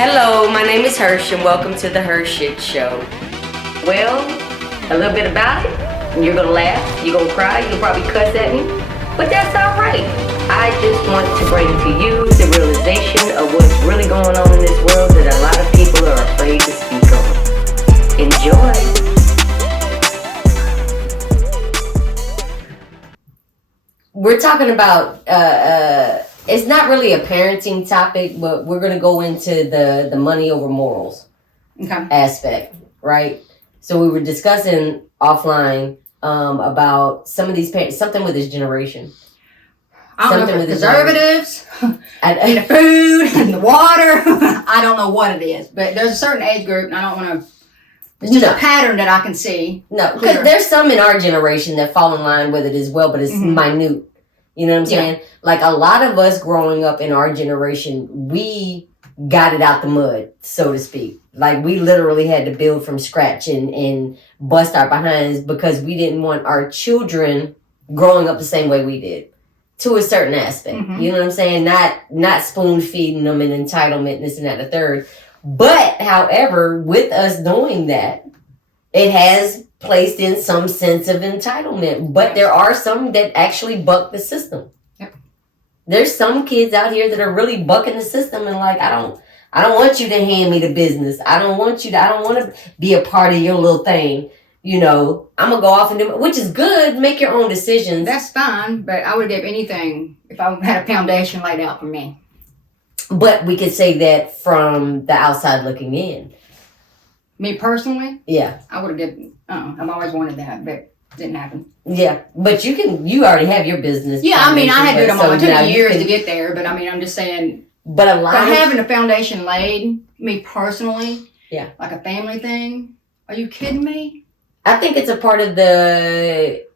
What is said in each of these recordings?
Hello, my name is Hersh and welcome to the HERshyt Show. Well, a little bit about it. You're gonna laugh, you're gonna cry, you'll probably cuss at me, but that's alright. I just want to bring to you the realization of what's really going on in this world that a lot of people are afraid to speak on. Enjoy. We're talking about it's not really a parenting topic, but we're going to go into the money over morals aspect, right? So we were discussing offline about some of these parents, something with this generation. I don't know if it's preservatives in the food, in the water. I don't know what it is, but there's a certain age group, and I don't want to. It's just a pattern that I can see. No, because there's some in our generation that fall in line with it as well, but it's minute. You know what I'm saying? Like a lot of us growing up in our generation, we got it out the mud, so to speak. Like we literally had to build from scratch and bust our behinds because we didn't want our children growing up the same way we did, to a certain aspect. You know what I'm saying? Not spoon feeding them and entitlement, this and that, and the third. But however, with us doing that, it has placed in some sense of entitlement. But there are some that actually buck the system. Yep. There's some kids out here that are really bucking the system and like, I don't want you to hand me the business. I don't want to be a part of your little thing. You know, I'm going to go off and do it, which is good. Make your own decisions. That's fine, but I would give anything if I had a foundation laid out for me. But we could say that from the outside looking in. Me personally? Yeah. I would have given, I've always wanted that, but it didn't happen. Yeah, but you already have your business. Yeah, I mean, I had to do it on my own. It took years to get there, but I mean, I'm just saying. But having a foundation laid, me personally, like a family thing, are you kidding me? I think it's a part of the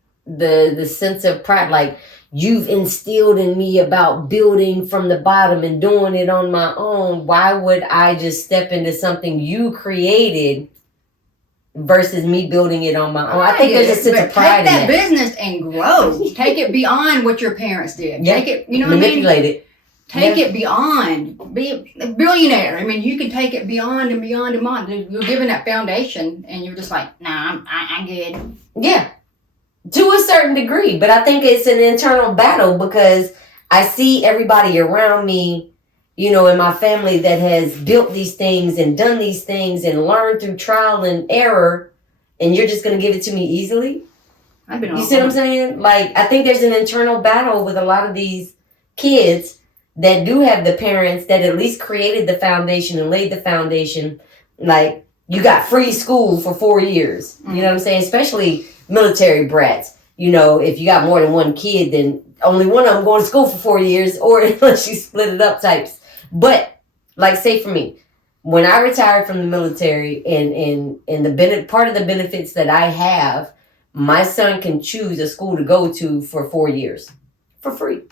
sense of pride, like you've instilled in me about building from the bottom and doing it on my own. Why would I just step into something you created versus me building it on my own? I think there's a sense of pride in that. Take that business and grow. Take it beyond what your parents did. Yeah. Take it, you know what I mean? Manipulate it. Take it beyond. Be a billionaire. I mean, you can take it beyond and beyond and beyond. You're given that foundation, and you're just like, nah, I'm good. Yeah, to a certain degree. But I think it's an internal battle because I see everybody around me, you know, in my family that has built these things and done these things and learned through trial and error, and you're just going to give it to me easily? You see what I'm saying? Like, I think there's an internal battle with a lot of these kids that do have the parents that at least created the foundation and laid the foundation. Like, you got free school for 4 years. You know what I'm saying? Especially military brats. You know, if you got more than one kid, then only one of them going to school for 4 years, or unless you split it up types. But, like, say for me, when I retired from the military and the part of the benefits that I have, my son can choose a school to go to for 4 years for free.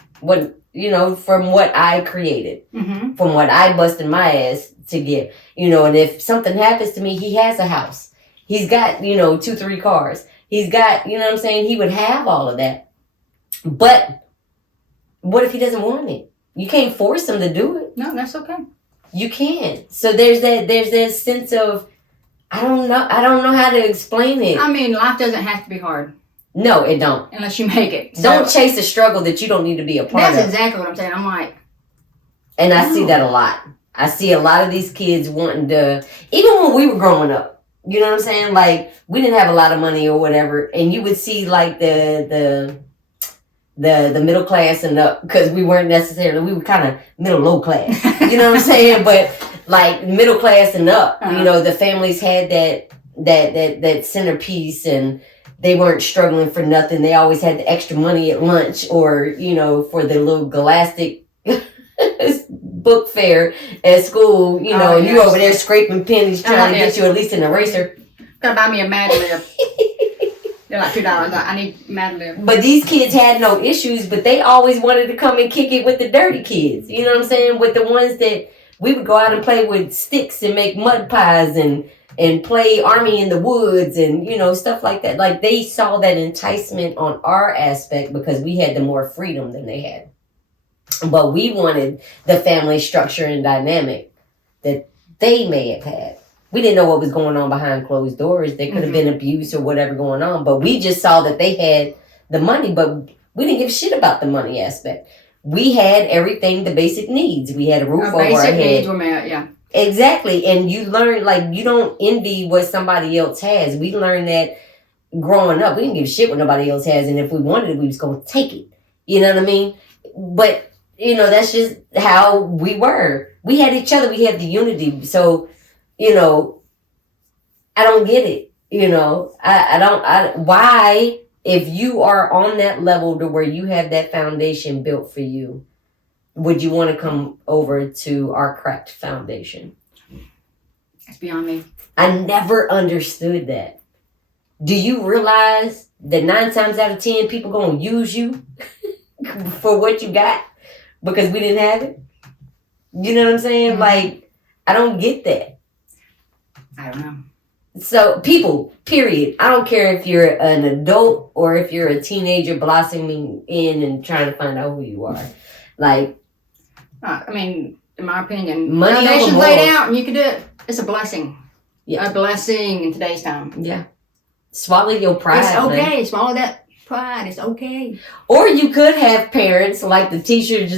You know, from what I created, from what I busted my ass to get, you know, and if something happens to me, he has a house. He's got, you know, 2-3 cars. He's got, you know what I'm saying? He would have all of that. But what if he doesn't want it? You can't force him to do it. No, that's okay. You can't. So there's that sense of, I don't know how to explain it. I mean, life doesn't have to be hard. No, it don't. Unless you make it. Don't chase a struggle that you don't need to be a part of. That's exactly what I'm saying. I'm like... And I see that a lot. I see a lot of these kids wanting to... Even when we were growing up, you know what I'm saying? Like, we didn't have a lot of money or whatever. And you would see, like, the middle class and up. Because we weren't necessarily... We were kind of middle-low class. You know what I'm saying? But, like, middle class and up. You know, the families had that centerpiece and... They weren't struggling for nothing. They always had the extra money at lunch or, you know, for the little Scholastic book fair at school, you know, and you over there scraping pennies trying to get you at least an eraser. Gotta buy me a Mad Lib. They're like $2. I need Mad Lib. But these kids had no issues, but they always wanted to come and kick it with the dirty kids. You know what I'm saying? With the ones that we would go out and play with sticks and make mud pies and play Army in the Woods and, you know, stuff like that. Like, they saw that enticement on our aspect because we had the more freedom than they had. But we wanted the family structure and dynamic that they may have had. We didn't know what was going on behind closed doors. There could have been abuse or whatever going on, but we just saw that they had the money, but we didn't give a shit about the money aspect. We had everything, the basic needs. We had a roof over our head. Basic needs were met, yeah. Exactly. And you learn, like, you don't envy what somebody else has. We learned that growing up. We didn't give a shit what nobody else has, and if we wanted it, we was going to take it. You know what I mean? But, you know, that's just how we were. We had each other. We had the unity. So, you know, I don't get it. You know, why, if you are on that level to where you have that foundation built for you, would you want to come over to our cracked foundation? That's beyond me. I never understood that. Do you realize that 9 times out of 10 people gonna use you for what you got because we didn't have it? You know what I'm saying? Like, I don't get that. I don't know. So, people, period. I don't care if you're an adult or if you're a teenager blossoming in and trying to find out who you are. Like, I mean, in my opinion, money foundation's over laid morals. out and you can do it. It's a blessing. Yeah. A blessing in today's time. Yeah. Swallow your pride. It's okay. Man. Swallow that pride. It's okay. Or you could have parents like the teachers,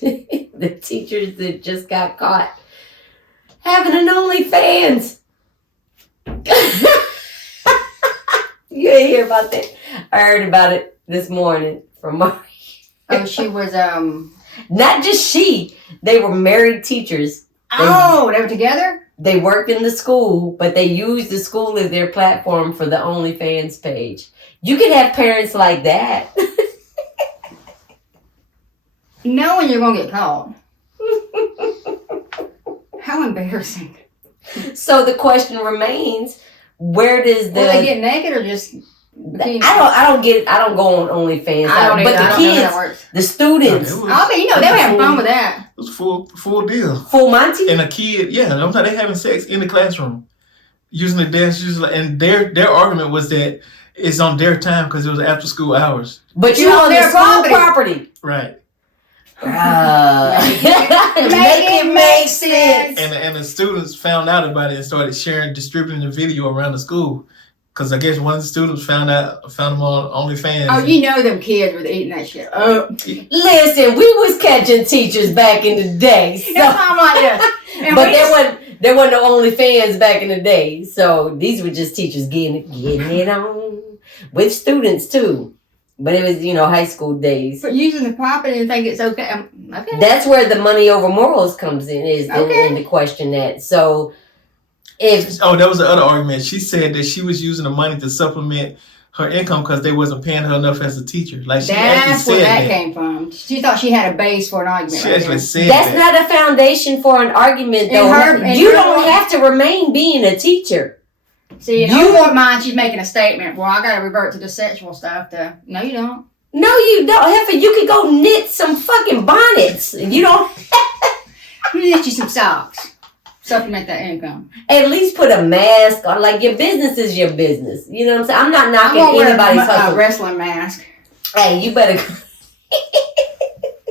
the teachers that just got caught having an OnlyFans. You ain't hear about that? I heard about it this morning from Mari. Oh, she was Not just she. They were married teachers. They were together? They worked in the school, but they used the school as their platform for the OnlyFans page. You could have parents like that. Knowing you're going to get caught. How embarrassing. So the question remains, where does the... Will they get naked or just... bikini? I don't get it. I don't go on OnlyFans. But the kids, the students... I mean, you know, they were having fun with that. It was full deal. Full Monty? And a kid, yeah, I'm talking, they having sex in the classroom. Using the dance, and their argument was that it's on their time because it was after school hours. But you're on their school property. Right. Make it make sense. And the students found out about it and started distributing the video around the school. Because I guess one of the students found them on OnlyFans. Oh, you know them kids were eating that shit. Oh. Listen, we was catching teachers back in the day. So. I'm like this. But there wasn't no OnlyFans back in the day. So these were just teachers getting it on. With students too. But it was, high school days. But using the property and think it's okay. Okay. That's where the money over morals comes in, in the question that. So that was the other argument. She said that she was using the money to supplement her income because they wasn't paying her enough as a teacher. Like she actually said where that came from. She thought she had a base for an argument. She actually said that's not a foundation for an argument, though. You don't have to remain being a teacher. See, in her mind, she's making a statement. Well, I got to revert to the sexual stuff. No, you don't. No, you don't. Heifer, you could go knit some fucking bonnets. You don't. You knit you some socks. Supplement that income. At least put a mask on. Like, your business is your business. You know what I'm saying? I'm not knocking anybody's hustle. A wrestling mask. Hey, you better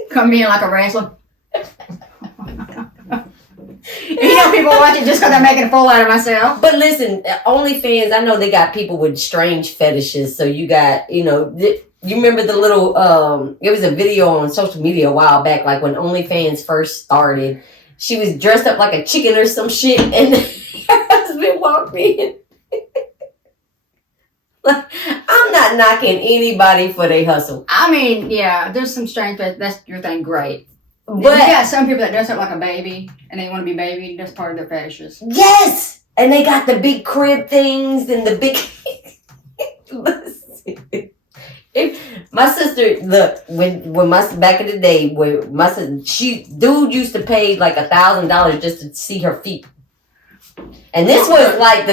come in like a wrestler. You know, people watch it just because I'm making a fool out of myself. But listen, OnlyFans, I know they got people with strange fetishes. So you got, you remember the little, it was a video on social media a while back, like when OnlyFans first started. She was dressed up like a chicken or some shit, and her husband walked in. I'm not knocking anybody for their hustle. I mean, yeah, there's some strange, that's your thing, great. But you got some people that dress up like a baby and they want to be baby. That's part of their fetishes. Yes, and they got the big crib things and the big. My sister, look, when back in the day, when my sister, dude used to pay like $1,000 just to see her feet, and this was like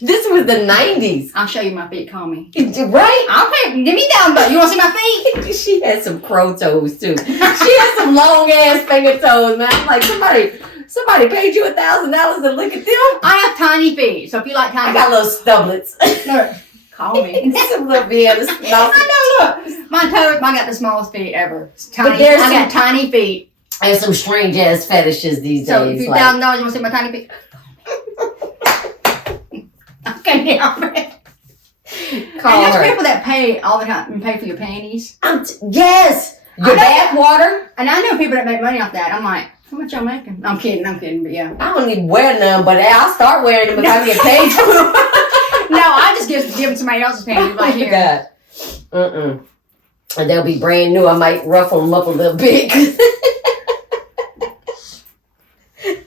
this was the 90s. I'll show you my feet. Call me. Right? Okay, give me down, but you want to see my feet? She had some crow toes too. She had some long ass finger toes, man. I'm like, somebody paid you $1,000 to look at them. I have tiny feet, so if you like tiny, I got little stubblets. No, call me. Some little bananas. I know. Look, mine got the smallest feet ever. It's tiny. But I got tiny feet. I have some strange ass fetishes these So days. if you $1,000, you want to see my tiny feet? I can't help it. Call and there's her. people that pay all the time and pay for your panties. Yes, your bath water. And I know people that make money off that. I'm like, how much y'all making? I'm kidding, but yeah. I don't even wear none, but I'll start wearing them if I get paid for them. No, I just give them somebody else's panties like here. God. And they'll be brand new. I might ruffle them up a little bit.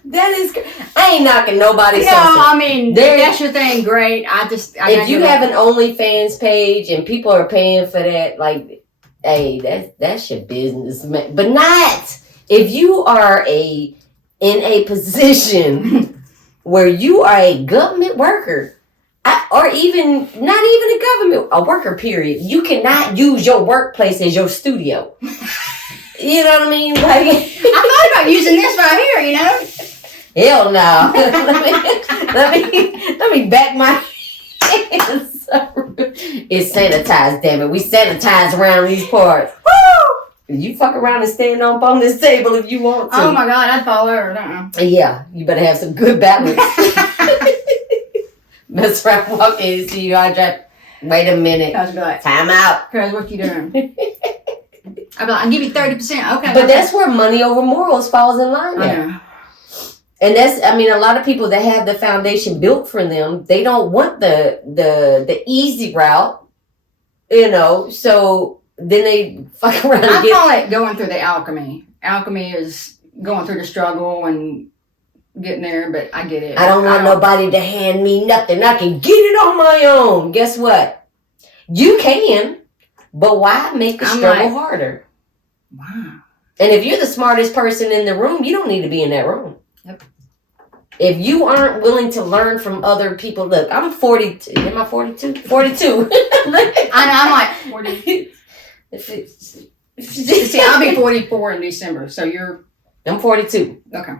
That is, I ain't knocking nobody. No, I mean, There- if that's your thing, great. If you have an OnlyFans page and people are paying for that, like, hey, that's your business, man. But not if you are in a position where you are a government worker, or even not even a worker. Period. You cannot use your workplace as your studio. You know what I mean? Like, I thought about using this right here, you know? hell no. let me back my hands. It's sanitized, damn it. We sanitize around these parts. Woo! You fuck around and stand up on this table if you want to. Oh my God, I'd fall over. Uh-uh. Yeah, you better have some good balance. Mess around, walk in, see you hydrate. Wait a minute. I was like, Time out. Cuz, what you doing? I'd be like, I'll give you 30%. Okay. But that's where money over morals falls in line I at. know. And that's, I mean, a lot of people that have the foundation built for them, they don't want the easy route, you know, so then they fuck around and I get... call it going through the alchemy. Alchemy is going through the struggle and getting there, but I get it. I don't want nobody to hand me nothing. I can get it on my own. Guess what? You can, but why make the struggle harder? Wow. And if you're the smartest person in the room, you don't need to be in that room. Yep. If you aren't willing to learn from other people, look, I'm 42. Am I 42? 42. I'm like 40. See, I'll be 44 in December, so you're... I'm 42. Okay.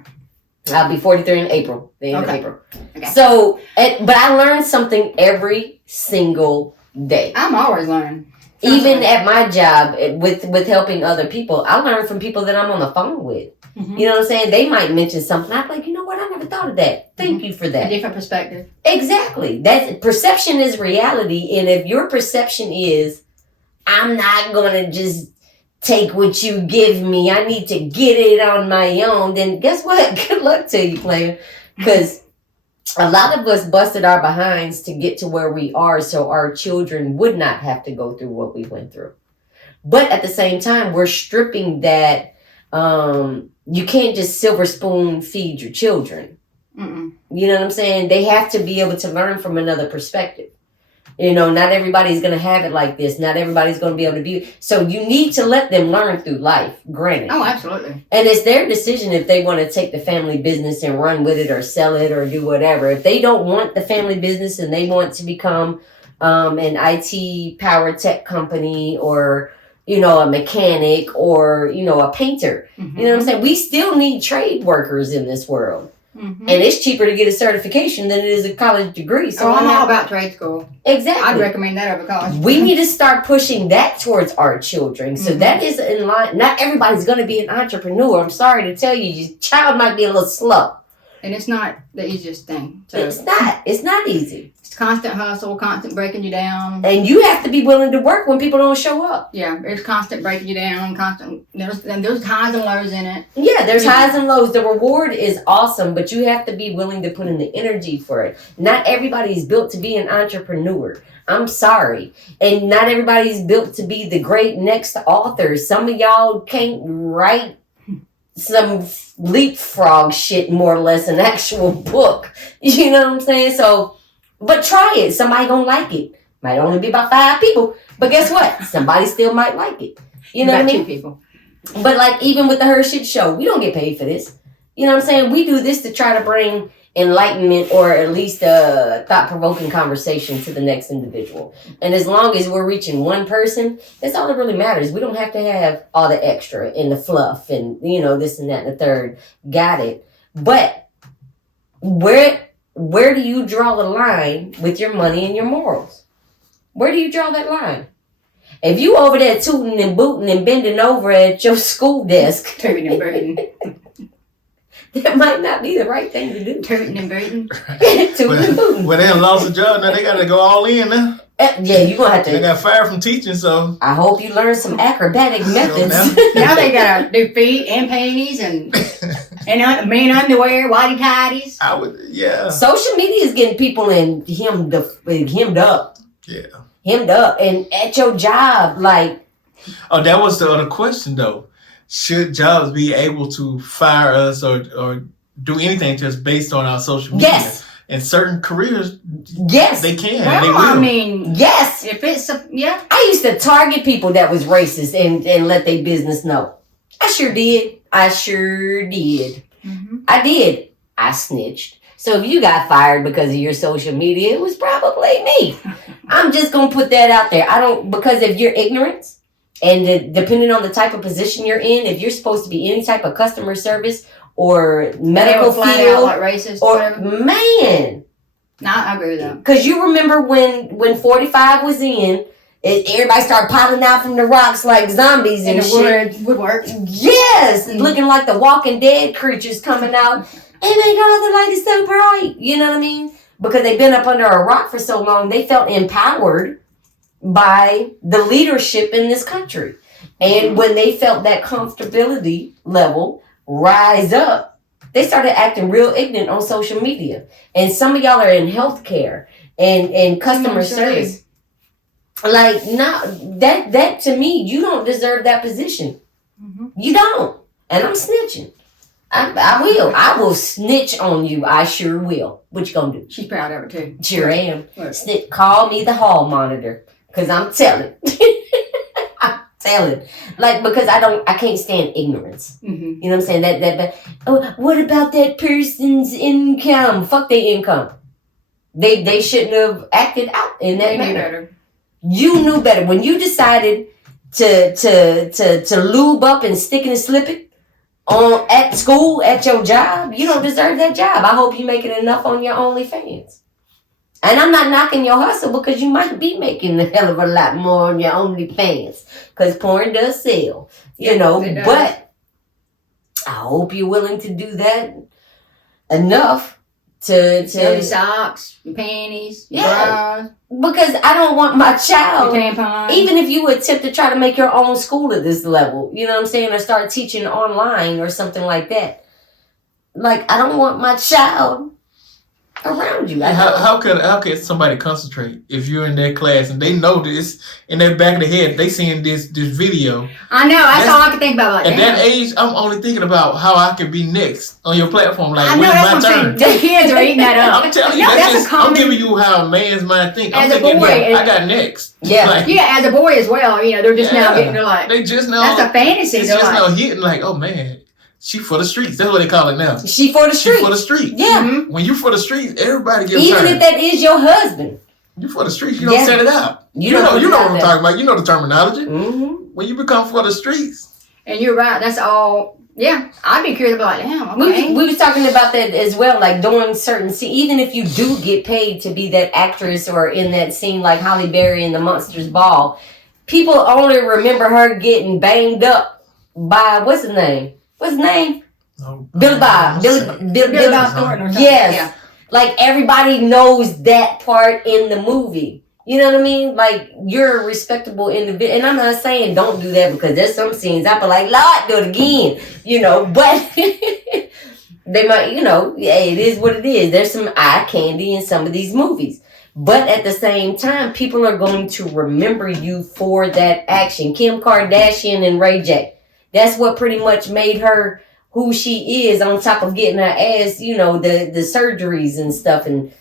I'll be 43 in April. The end of Okay. April. Okay. So, but I learn something every single day. I'm always learning. Even at my job with helping other people, I learn from people that I'm on the phone with. Mm-hmm. You know what I'm saying? They might mention something. I'm like, you know what? I never thought of that. Thank you for A that. different perspective. Exactly. That perception is reality. And if your perception is, I'm not going to just take what you give me, I need to get it on my own, then guess what? Good luck to you, player. Because a lot of us busted our behinds to get to where we are so our children would not have to go through what we went through. But at the same time, we're stripping that. You can't just silver spoon feed your children. Mm-mm. You know what I'm saying? They have to be able to learn from another perspective. You know, not everybody's going to have it like this. Not everybody's going to be able to be. So you need to let them learn through life, granted. Oh, absolutely. And it's their decision if they want to take the family business and run with it or sell it or do whatever. If they don't want the family business and they want to become an IT power tech company or, you know, a mechanic or, you know, a painter. Mm-hmm. You know what I'm saying? We still need trade workers in this world. Mm-hmm. And it's cheaper to get a certification than it is a college degree. So I'm all about trade school. Exactly. I'd recommend that over college. We need to start pushing that towards our children. So Mhm. that is in line. Not everybody's going to be an entrepreneur. I'm sorry to tell you, your child might be a little slow. And it's not the easiest thing. So It's not. It's not easy. it's constant hustle, constant breaking you down. And you have to be willing to work when people don't show up. Yeah, it's constant breaking you down, constant. There's highs and lows in it. Yeah, there's Yeah. highs and lows. The reward is awesome, but you have to be willing to put in the energy for it. Not everybody's built to be an entrepreneur. I'm sorry. And not everybody's built to be the great next author. Some of y'all can't write some leapfrog shit, more or less, an actual book. You know what I'm saying? So, but try it. Somebody gonna like it. Might only be about 5 people. But guess what? Somebody still might like it. You know what I About mean? 2 people. But like even with the HERshyt Show, we don't get paid for this. You know what I'm saying? We do this to try to bring enlightenment or at least a thought-provoking conversation to the next individual. And as long as we're reaching one person, that's all that really matters. We don't have to have all the extra and the fluff and, you know, this and that and the third. Got it. But where do you draw the line with your money and your morals? Where do you draw that line? If you over there tooting and booting and bending over at your school desk, Tooting and booting. that might not be the right thing to do. Tooting and booting. Tooting and booting. Well, they done lost a job. Now they got to go all in now. Yeah, you're going to have to. They got fired from teaching, so. I hope you learn some acrobatic methods. Now they got to do feet and panties and men underwear, whitey tighties. I would, yeah. Social media is getting people hemmed up. Yeah. Hemmed up. And at your job, like. Oh, that was the other question, though. Should jobs be able to fire us or do anything just based on our social media? Yes. In certain careers, yes, they can. Well, They will. I mean, yes. if it's yeah. I used to target people that was racist and let their business know. I sure did. Mm-hmm. I did. I snitched. So if you got fired because of your social media, it was probably me. I'm just gonna put that out there. Because of your ignorance and depending on the type of position you're in, if you're supposed to be any type of customer service or medical field, like racist or whatever. man. No, I agree with that. Because you remember when 45 was in, everybody started piling out from the rocks like zombies and shit. Woodwork. Yes, looking like the Walking Dead creatures coming out. And they God, the light is so bright. You know what I mean? Because they've been up under a rock for so long, they felt empowered by the leadership in this country. And when they felt that comfortability level rise up, they started acting real ignorant on social media. And some of y'all are in healthcare and customer service. Like, no, that to me, you don't deserve that position. Mm-hmm. You don't. And I'm snitching. I will snitch on you. I sure will. What you gonna do? She's proud of it too. Sure am. Call me the hall monitor. Cause I'm telling. Telling, like, because I can't stand ignorance. Mm-hmm. You know what I'm saying? That what about that person's income? Fuck their income. They shouldn't have acted out in that manner. You knew better when you decided to lube up and stick and slip it on at school at your job. You don't deserve that job. I hope you're making enough on your OnlyFans. And I'm not knocking your hustle because you might be making a hell of a lot more on your OnlyFans. Because porn does sell, you know. But I hope you're willing to do that enough to sell your socks, your panties, your bras. Because I don't want my child, your tampons. Even if you attempt to try to make your own school at this level, you know what I'm saying, or start teaching online or something like that. Like, I don't want my child around you. How can somebody concentrate if you're in their class and they know this in their back of the head? They seeing this video. I know. That's all I can think about. Like, at that age, I'm only thinking about how I can be next on your platform. Like, I know, when's my turn? The kids are eating that up. I'm telling you, I'm giving you how a man's mind think. I'm thinking, I got next. Yeah, like, yeah. As a boy as well, you know, they're just now getting. They're like, they just know. That's a fantasy. It's just now hitting. Like, oh man. She for the streets. That's what they call it now. She for the streets. She for the streets. Yeah. Mm-hmm. When you for the streets, everybody gets even if that is your husband. You for the streets. You don't set it out. You know what I'm talking about. You know the terminology. Mm-hmm. When you become for the streets. And you're right. That's all. Yeah. I'd be curious about, damn, okay. We was talking about that as well, like doing certain scenes. Even if you do get paid to be that actress or in that scene like Halle Berry in the Monsters Ball, people only remember her getting banged up by, what's his name? What's his name? No, Billy Bob. Billy Bob Thornton. Yes. Yeah. Like, everybody knows that part in the movie. You know what I mean? Like, you're a respectable individual. And I'm not saying don't do that, because there's some scenes I be like, Lord, do it again. You know, but they might, you know, yeah, it is what it is. There's some eye candy in some of these movies. But at the same time, people are going to remember you for that action. Kim Kardashian and Ray J. That's what pretty much made her who she is, on top of getting her ass, you know, the surgeries and stuff. And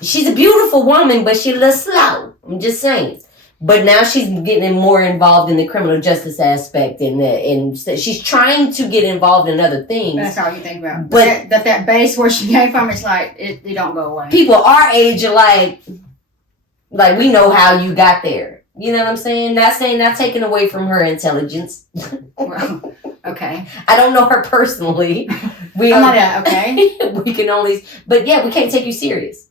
she's a beautiful woman, but she's a little slow. I'm just saying. But now she's getting more involved in the criminal justice aspect, and she's trying to get involved in other things. That's all you think about. But that base where she came from, it's like, it don't go away. People our age are like we know how you got there. You know what I'm saying? Not taking away from her intelligence. Well, okay. I don't know her personally. Okay. We can only, but yeah, we can't take you serious.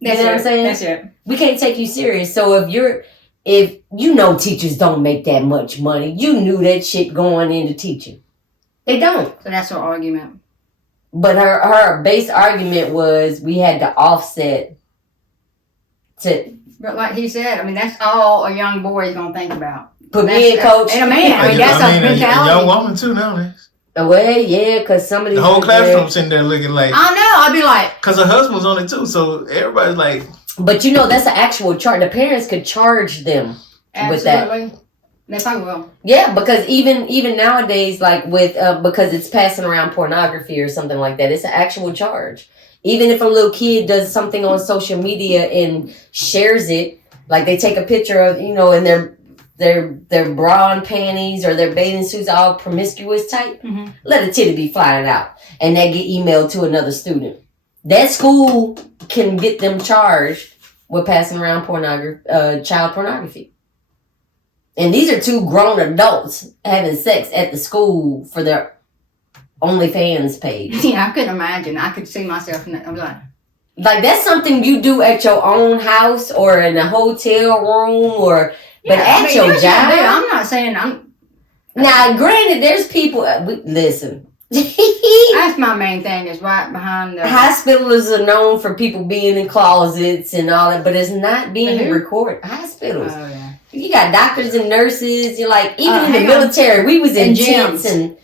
You know what I'm saying? That's it. We can't take you serious. So if you're, if you know teachers don't make that much money, you knew that shit going into teaching. They don't. So that's her argument. But her base argument was we had to offset to. But like he said, I mean, that's all a young boy is going to think about. Put me in, coach. And a man. I mean, that's a mentality. A young woman too nowadays. Well, yeah, because somebody. The whole classroom sitting there looking like. I know. I'd be like. Because her husband's on it too, so everybody's like. But you know, that's an actual charge. The parents could charge them with that. Absolutely. They probably will. Yeah, because even nowadays, like with because it's passing around pornography or something like that, it's an actual charge. Even if a little kid does something on social media and shares it, like they take a picture of, you know, in their bra and panties or their bathing suits, all promiscuous type, let a titty be flying out, and that get emailed to another student. That school can get them charged with passing around child pornography. And these are two grown adults having sex at the school for their OnlyFans page. Yeah, I couldn't imagine. I could see myself in that. I'm like that's something you do at your own house or in a hotel room but at your job. I'm not saying I'm. Now, granted, there's people. Listen. That's my main thing is right behind the. Hospitals are known for people being in closets and all that, but it's not being recorded. Hospitals. Oh, yeah. You got doctors and nurses. You're like, even in the military, we was in gyms. And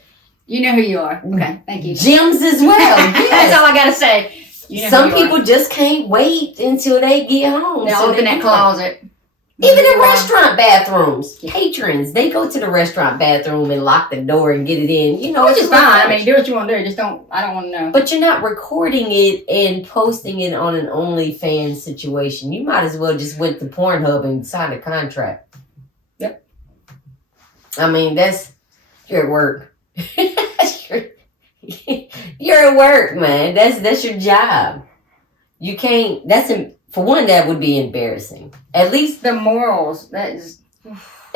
you know who you are. Okay, thank you. Gyms as well. Yes. That's all I got to say. You know some people just can't wait until they get home. They'll open that closet. Even in restaurant bathrooms, patrons, they go to the restaurant bathroom and lock the door and get it in. You know, which is fine. I mean, do what you want to do. I don't want to know. But you're not recording it and posting it on an OnlyFans situation. You might as well just went to Pornhub and signed a contract. Yep. I mean, you're at work. You're at work, man. That's your job. You can't. For one, that would be embarrassing. At least the morals. That is.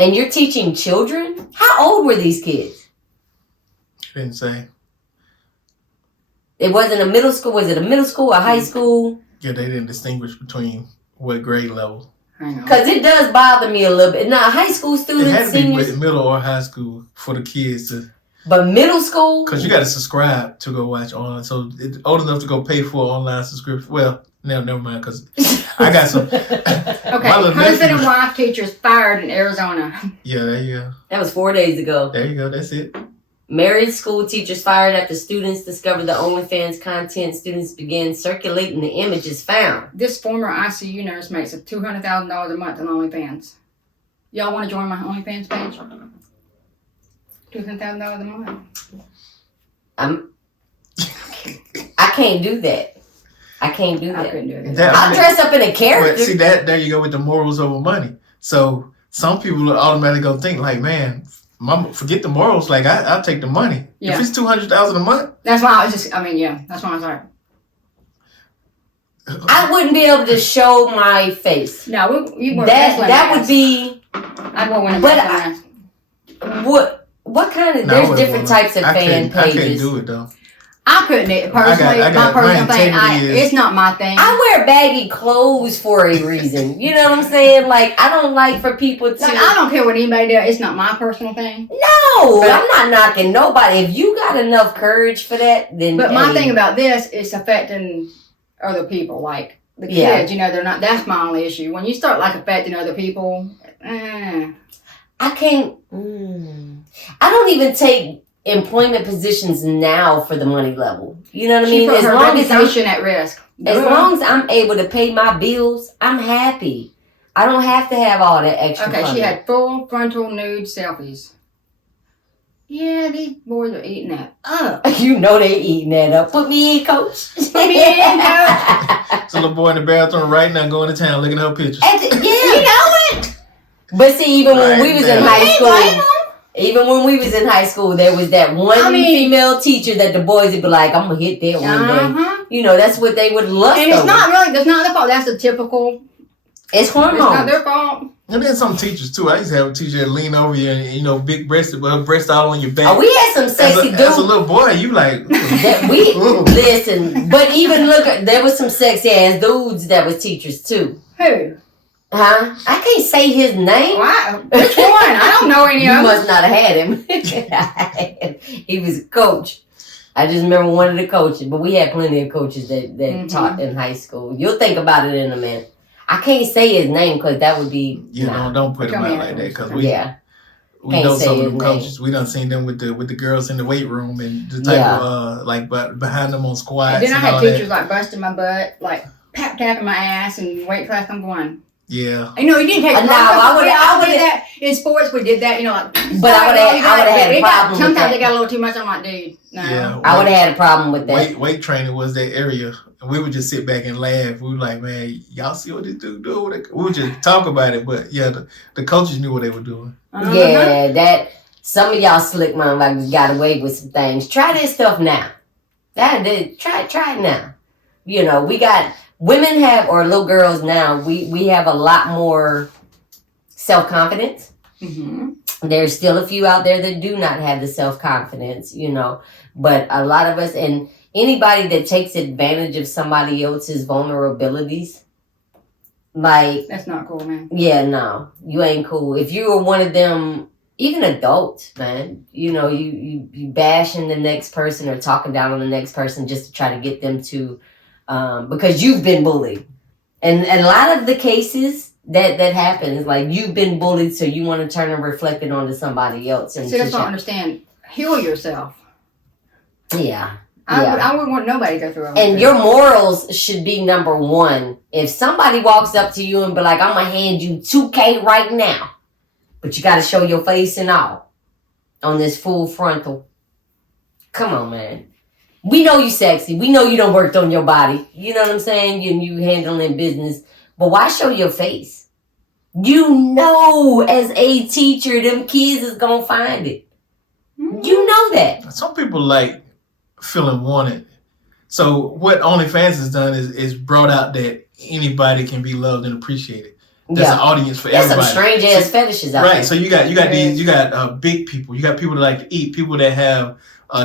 And you're teaching children? How old were these kids? I didn't say. It wasn't a middle school. Was it a middle school, a high school? Yeah, they didn't distinguish between what grade level. Because it does bother me a little bit. Now, high school students, it had to seniors, be middle or high school for the kids to. But middle school? Because you got to subscribe to go watch online. So it's old enough to go pay for an online subscription. Well, no, never mind, because I got some. Okay, husband and wife teachers fired in Arizona. Yeah, there you go. That was 4 days ago. There you go, that's it. Married school teachers fired after students discovered the OnlyFans content. Students began circulating the images found. This former ICU nurse makes $200,000 a month on OnlyFans. Y'all want to join my OnlyFans page? $200,000 a month. I can't do that. I can't do that. I couldn't do it. I'll dress up in a character. But see, there you go with the morals over money. So some people are automatically going to think like, man, forget the morals. Like, I'll take the money. Yeah. If it's $200,000 a month. That's why I was just, that's why I was like. I wouldn't be able to show my face. No, you weren't. That would be. I wore one of my What kind of? There's different types of fan pages. I can't do it though. I couldn't personally. My personal thing. It's not my thing. I wear baggy clothes for a reason. You know what I'm saying? Like I don't like for people to. Like, I don't care what anybody does. It's not my personal thing. No, I'm not knocking nobody. If you got enough courage for that, then. But my thing about this is affecting other people, like the kids. You know, they're not. That's my only issue. When you start like affecting other people, I can't. I don't even take employment positions now for the money level. You know what I mean? As long as I'm at risk. As long as I'm able to pay my bills, I'm happy. I don't have to have all that extra. Okay, money. She had full frontal nude selfies. Yeah, these boys are eating that up. You know they eating that up. Put me in, coach. Put me in, coach. So the boy in the bathroom right now going to town looking at her pictures. You know it. But see, even when we was in high school. Even when we was in high school, there was that one female teacher that the boys would be like, I'm going to hit that one day. You know, that's what they would lust And it's not really, that's not their fault. That's a typical. It's hormones. It's not their fault. And then some teachers, too. I used to have a teacher that lean over you and, you know, big breasted, with her breast all on your back. Oh, we had some sexy dudes. As a little boy, you like. Listen, but even there was some sexy ass dudes that was teachers, too. Who? Huh? I can't say his name. Why? Which one? I don't know any You of them. must not have had him. He was a coach. I just remember one of the coaches, but we had plenty of coaches that taught in high school. You'll think about it in a minute. I can't say his name because that would be don't put him out like that because we can't know some of say them his coaches. We done seen them with the girls in the weight room and the type of like behind them on squats. And then I had all teachers that. like busting my butt, like tapping my ass, and weight class I'm going. Yeah. You know, he didn't take. No, I would did that in sports. We did that. You know, like. But I would have had a problem with sometimes that. they got a little too much. I'm like, dude, no. Yeah, I would have had a problem with that. Weight training was that area. And we would just sit back and laugh. We were like, man, y'all see what this dude doing? We would just talk about it. But yeah, the coaches knew what they were doing. Yeah, that some of y'all slick motherfuckers got away with some things. Try this stuff now. Try it now. You know, we got women have or little girls now. We have a lot more self-confidence. Mm-hmm. There's still a few out there that do not have the self-confidence, you know, but a lot of us, and anybody that takes advantage of somebody else's vulnerabilities, like, that's not cool, man. Yeah, no, you ain't cool. If you were one of them, even adults, man, you know, you bashing the next person or talking down on the next person just to try to get them to, because you've been bullied. And a lot of the cases that happens, like you've been bullied, so you want to turn and reflect it onto somebody else. And see, that's what I understand. Heal yourself. Yeah. I wouldn't want nobody to go through all And that. your morals should be number one. If somebody walks up to you and be like, I'm going to hand you $2K right now, but you got to show your face and all on this full frontal. Come on, man. We know you sexy. We know you done worked on your body. You know what I'm saying? You handling business. But why show your face? You know, as a teacher, them kids is going to find it. You know that. Some people like feeling wanted. So what OnlyFans has done is brought out that anybody can be loved and appreciated. There's an audience for everybody. There's some strange ass fetishes out there. Right. So you got big people. You got people that like to eat. People that have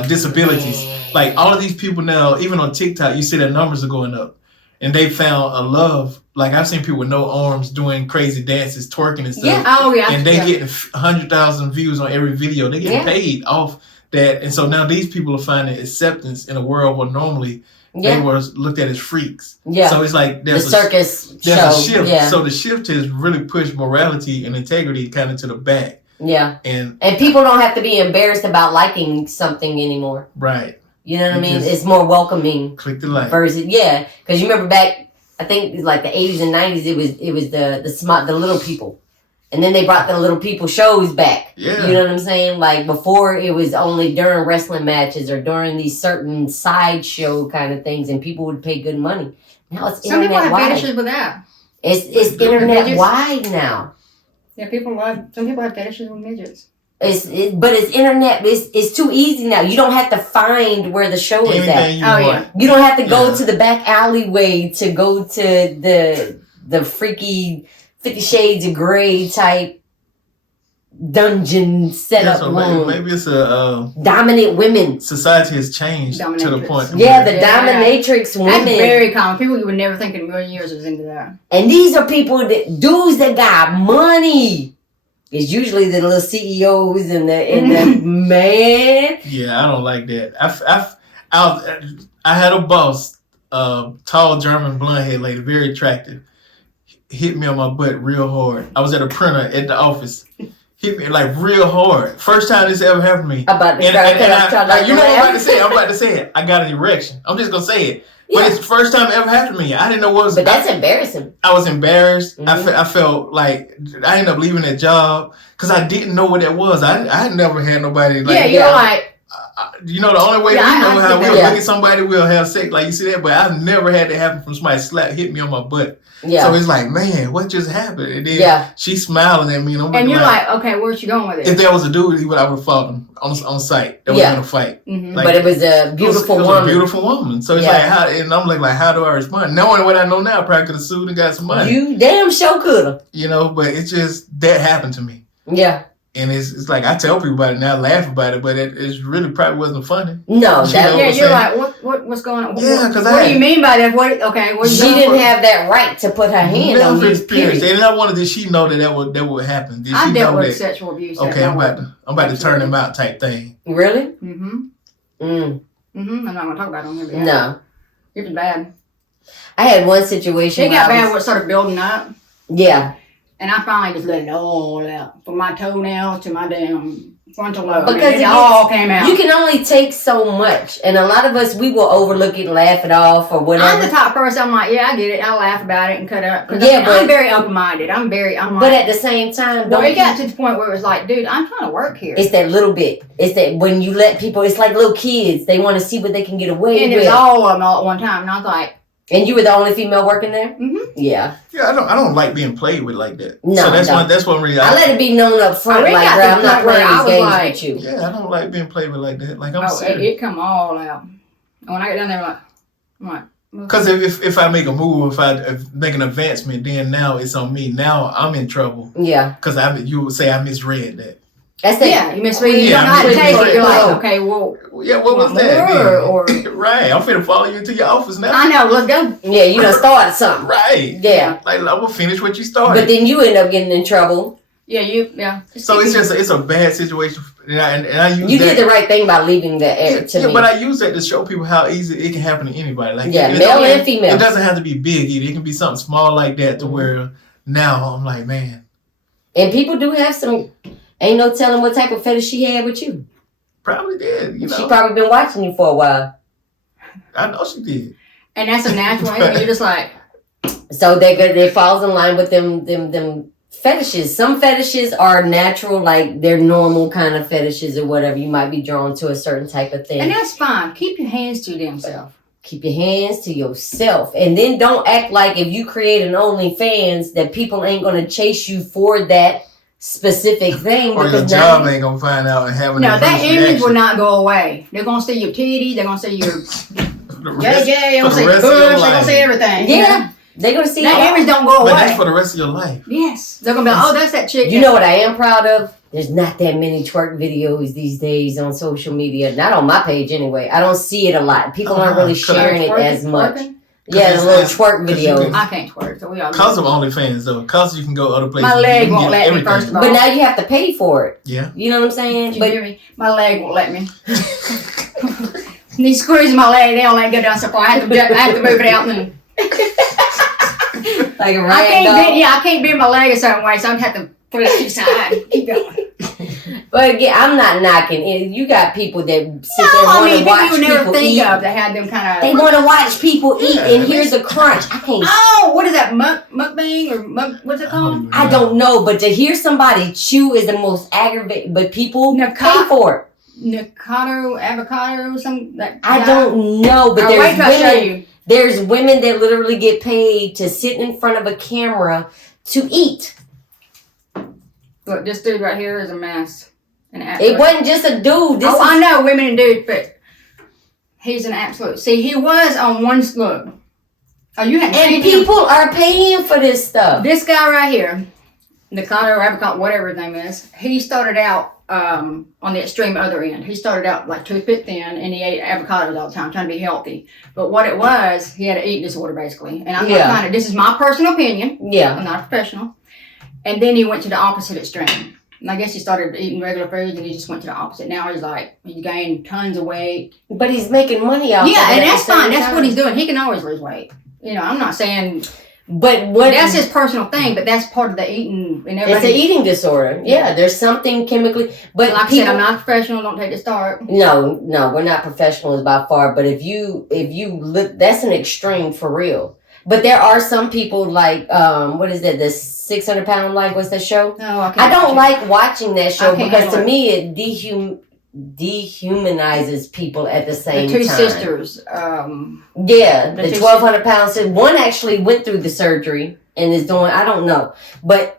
disabilities. Like all of these people now, even on TikTok, you see their numbers are going up, and they found a love. Like I've seen people with no arms doing crazy dances, twerking and stuff. Yeah. Oh yeah. And they get 100,000 views on every video. They get paid off that, and so now these people are finding acceptance in a world where normally they were looked at as freaks. Yeah. So it's like there's a shift. Yeah. So the shift has really pushed morality and integrity kind of to the back. Yeah. And people don't have to be embarrassed about liking something anymore. Right. You know what I mean? It's more welcoming. Click the like. Versus, yeah. Because you remember back, I think it was like the 80s and 90s, it was the little people. And then they brought the little people shows back. Yeah. You know what I'm saying? Like before it was only during wrestling matches or during these certain sideshow kind of things, and people would pay good money. Now it's some people have internet-wide. fetishes with that. It's internet-wide now. Yeah, some people have fetishes with midgets. But it's internet. It's too easy now. You don't have to find where the show is at. You don't have to go to the back alleyway to go to the freaky 50 Shades of Grey type dungeon setup room. Maybe it's a dominant women. Society has changed to the point. Yeah, the dominatrix women. That's very common. People you would never think in a million years was into that. And these are dudes that got money. It's usually the little CEOs and the man. Yeah, I don't like that. I had a boss, tall German blonde head lady, very attractive. Hit me on my butt real hard. I was at a printer at the office. Hit me like real hard. First time this ever happened to me. You know what I'm about to say it. I got an erection. I'm just gonna say it. But it's the first time it ever happened to me. I didn't know what was. But that's embarrassing. I was embarrassed. Mm-hmm. I felt like I ended up leaving that job because I didn't know what that was. I had never had nobody like. Yeah, you're like. You know, the only way we know how we'll look at somebody, we'll have sex, like you see that. But I've never had that happen from somebody hit me on my butt. Yeah. So it's like, man, what just happened? And then she's smiling at me, and you're like, okay, where's she going with it? If there was a dude, I would have fought him on site. There was been a fight. Mm-hmm. Like, but it was a beautiful woman. A beautiful woman. So it's like, and I'm like, how do I respond? Knowing what I know now, I probably could have sued and got some money. You damn sure could have. You know, but it's just that happened to me. Yeah. And it's like I tell people about it now, laugh about it, but it really probably wasn't funny. No, you're like, what what's going on? Yeah, because what do you mean by that? What? Okay, what she didn't have that right to put her hand on you. Experience. And I wanted, did she know that would happen? Did she dealt know with that sexual abuse. Okay, I'm about to turn him out type thing. Really? Mm-hmm. Mm. Mm-hmm. I'm not gonna talk about it on here. No. It was bad. I had one situation. It got bad when it started building up. Yeah. And I finally just let it all out, from my toenail to my damn frontal lobe. Because it all came out. You can only take so much, and a lot of us, we will overlook it, laugh it off, or whatever. I'm the type of person. I'm like, yeah, I get it. I'll laugh about it and cut up. Yeah, I'm very open-minded. I'm like, but at the same time, it got to the point where it was like, dude, I'm trying to work here. It's that little bit. It's that when you let people, it's like little kids. They want to see what they can get away with. And it was all of them all at one time, and I was like. And you were the only female working there? Mm-hmm. Yeah. Yeah, I don't like being played with like that. No, so that's one reason. I let it be known up front, like, bro, I'm not playing these games with you. Yeah, I don't like being played with like that. Like, I'm serious. It come all out. And when I get down there, I'm like. Because if I make a move, if I make an advancement, then now it's on me. Now I'm in trouble. Yeah. Because you would say I misread that. That's it. Yeah, you misread it. You don't know how to take it. You're like, okay, well. Yeah, what was that? Right. I'm finna follow you into your office now. I know. Let's go. Yeah, you done started something. Right. Yeah. Like, I'm gonna finish what you started. But then you end up getting in trouble. Yeah. So it's a bad situation. And I use you did the right thing by leaving that to me. But I use that to show people how easy it can happen to anybody. Like, male and female. It doesn't have to be big either. It can be something small like that to where now I'm like, man. And people do have some. Ain't no telling what type of fetish she had with you. Probably did. She probably been watching you for a while. I know she did. And that's a natural thing. You're just like. So that falls in line with them fetishes. Some fetishes are natural, like they're normal kind of fetishes or whatever. You might be drawn to a certain type of thing. And that's fine. Keep your hands to yourself. Keep your hands to yourself. And then don't act like if you create an OnlyFans that people ain't going to chase you for that specific thing. Or your job ain't going to find out and have an that image will not go away. They're going to see your titties. They're going to see your JJ. They're going to see your bush. They're going to see everything. Yeah. They're going to see that image don't go away. But that's for the rest of your life. Yes. They're going to be like, oh, that's that chick. You know what I am proud of? There's not that many twerk videos these days on social media. Not on my page anyway. I don't see it a lot. People aren't really sharing it as much. Twerking? Yeah, the little twerk videos. I can't twerk, so we all. Cause of OnlyFans though, cause you can go other places. My leg won't let me. First of all, but now you have to pay for it. Yeah, you know what I'm saying. But you hear me? My leg won't let me. These screws in my leg, they don't let me go down so far. I have to move it out and. Like a rag I can't bend my leg a certain way, so I have to put it to the side. Keep going. But again, I'm not knocking it. You got people that sit there and want to watch people never think eat. Of that had them kind of. They want to watch people eat, and here's the crunch. I can't. Oh, what is that? Mukbang or what's it called? I don't know, but to hear somebody chew is the most aggravating. But people pay for it. Avocado, something. I don't know, but there's women. There's women that literally get paid to sit in front of a camera to eat. Look, this dude right here is a mess. It wasn't just a dude. I know women and dudes, but he's an absolute. See, he was on one look. Oh, you had. And people are paying for this stuff. This guy right here, Nikado or Avocado, whatever his name is, he started out on the extreme other end. He started out like toothpick thin, and he ate avocados all the time, trying to be healthy. But what it was, he had an eating disorder basically. And I'm not trying to. This is my personal opinion. Yeah, I'm not a professional. And then he went to the opposite extreme. And I guess he started eating regular foods and he just went to the opposite. Now he's gained tons of weight. But he's making money out of it. Yeah, and that's fine. That's what he's doing. He can always lose weight. You know, I'm not saying... But that's his personal thing, but that's part of the eating. And it's an eating disorder. Yeah, there's something chemically... But like I said, I'm not professional. Don't take the start. No, we're not professionals by far. But if you look... That's an extreme for real. But there are some people like, what is that, the 600-Pound Life, what's that show? No, I don't like watching that show because to me it dehumanizes people at the same time. The two sisters. Yeah, the 1,200 pounds. One actually went through the surgery and is doing, I don't know. But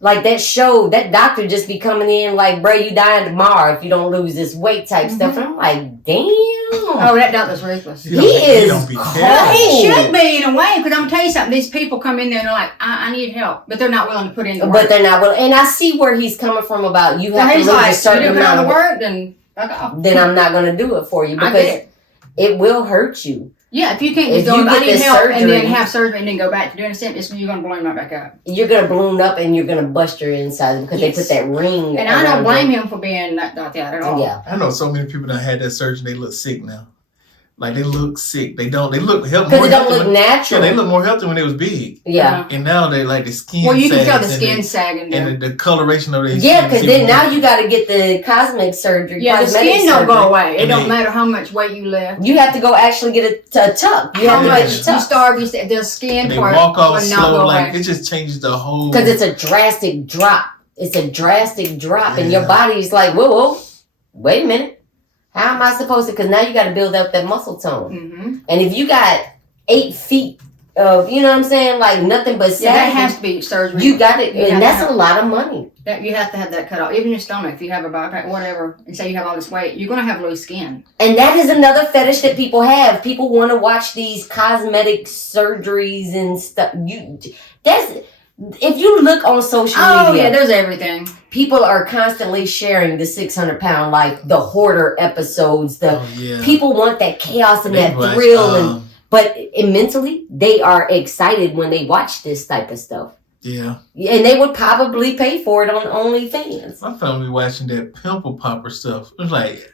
like that show, that doctor just be coming in like, bro, you dying tomorrow if you don't lose this weight type stuff. And I'm like, damn. Oh, that doctor's ruthless. He is cold. He should be in a way, because I'm going to tell you something. These people come in there and they're like, I need help. But they're not willing to put in the work. But they're not willing. And I see where he's coming from about you have to lose a certain amount of work, then fuck off. Then I'm not going to do it for you. Because it will hurt you. Yeah, if you can't If just go, you I get need this help, and then surgery- have surgery and then go back to doing the same, you're going to balloon right back up. You're going to balloon up and you're going to bust your insides because Yes. they put that ring. And I don't blame him for being like that at all. Yeah. I know so many people that had that surgery, they look sick now. Like, they look sick. They look healthy. Because it don't look natural. Yeah, they look more healthy when they was big. Yeah. And now they like the skin. Well, you can tell the skin sagging. And the coloration of their skin. Yeah, because then now you got to get the cosmetic surgery. Yeah, the cosmetic skin don't surgery. go away. It And don't matter how much weight you lift. You have to go actually get a tuck. You How have to much get a you tuck. starve, the skin they part walk off will not slow. go Like, away. it just changes the whole. Because it's a drastic drop. It's a drastic drop. And your Yeah. body's like, whoa, wait a minute. How am I supposed to? Because now you got to build up that muscle tone. Mm-hmm. And if you got 8 feet of, you know what I'm saying, like nothing but Yeah, that sagging, has to be surgery. you got it. You have And to that's have- a lot of money. That you have to have that cut off. Even your stomach, if you have a bypass, whatever, and say you have all this weight, you're going to have loose skin. And that is another fetish that people have. People want to watch these cosmetic surgeries and stuff. If you look on social Oh, media, yeah, there's everything. people are constantly sharing the 600-pound life, the hoarder episodes. People want that chaos and that thrill, but mentally they are excited when they watch this type of stuff. Yeah. And they would probably pay for it on OnlyFans. My family watching that pimple popper stuff. It's like,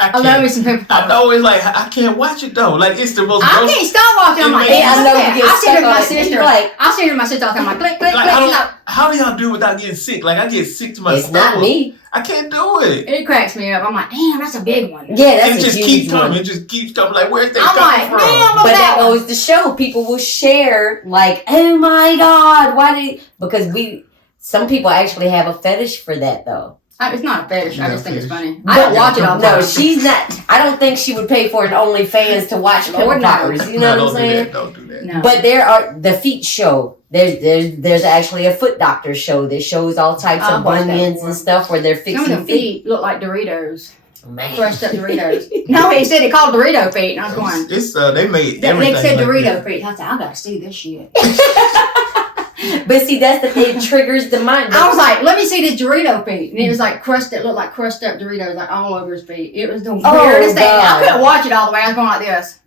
I love me some pimple I popper. know, it's like, I can't watch it though. Like, it's the most I gross. can't stop watching. I'm like, Yeah, yeah, I know you get I see it stuck with my on it. sister. Like, I see it with my sister all the time. I'm like, click, click, Like, click. how do y'all do without getting sick? Like, I get sick to my it's stomach. not me. I can't do it. It cracks me up. I'm like, damn, that's a big one. Yeah, It that's a just huge keeps one. coming. It just keeps coming. Like, where's that I'm coming like, from? damn, But that one. goes to show people will share like, oh my God, because some people actually have a fetish for that though. It's not a fetish. I No just think it's fetish. funny. I don't watch it all the time. No, she's not. I don't think she would pay for an OnlyFans to watch pimple Lord, no. poppers. You know what I'm saying? Don't do that. No. But there are the feet show. There's actually a foot doctor show that shows all types I've of watched that bunions before. and stuff where they're Some fixing of the feet look like Doritos. Man. Crushed up Doritos. No, he said they called Dorito feet. And I was going, It's they made they everything said like Dorito that. feet. I said, I got to see this shit. But see, that's the thing. It triggers the mind. I was like, let me see this Dorito feet. And it was like looked like crushed up Doritos, like all over his feet. It was the weirdest thing. God. I couldn't watch it all the way. I was going like this.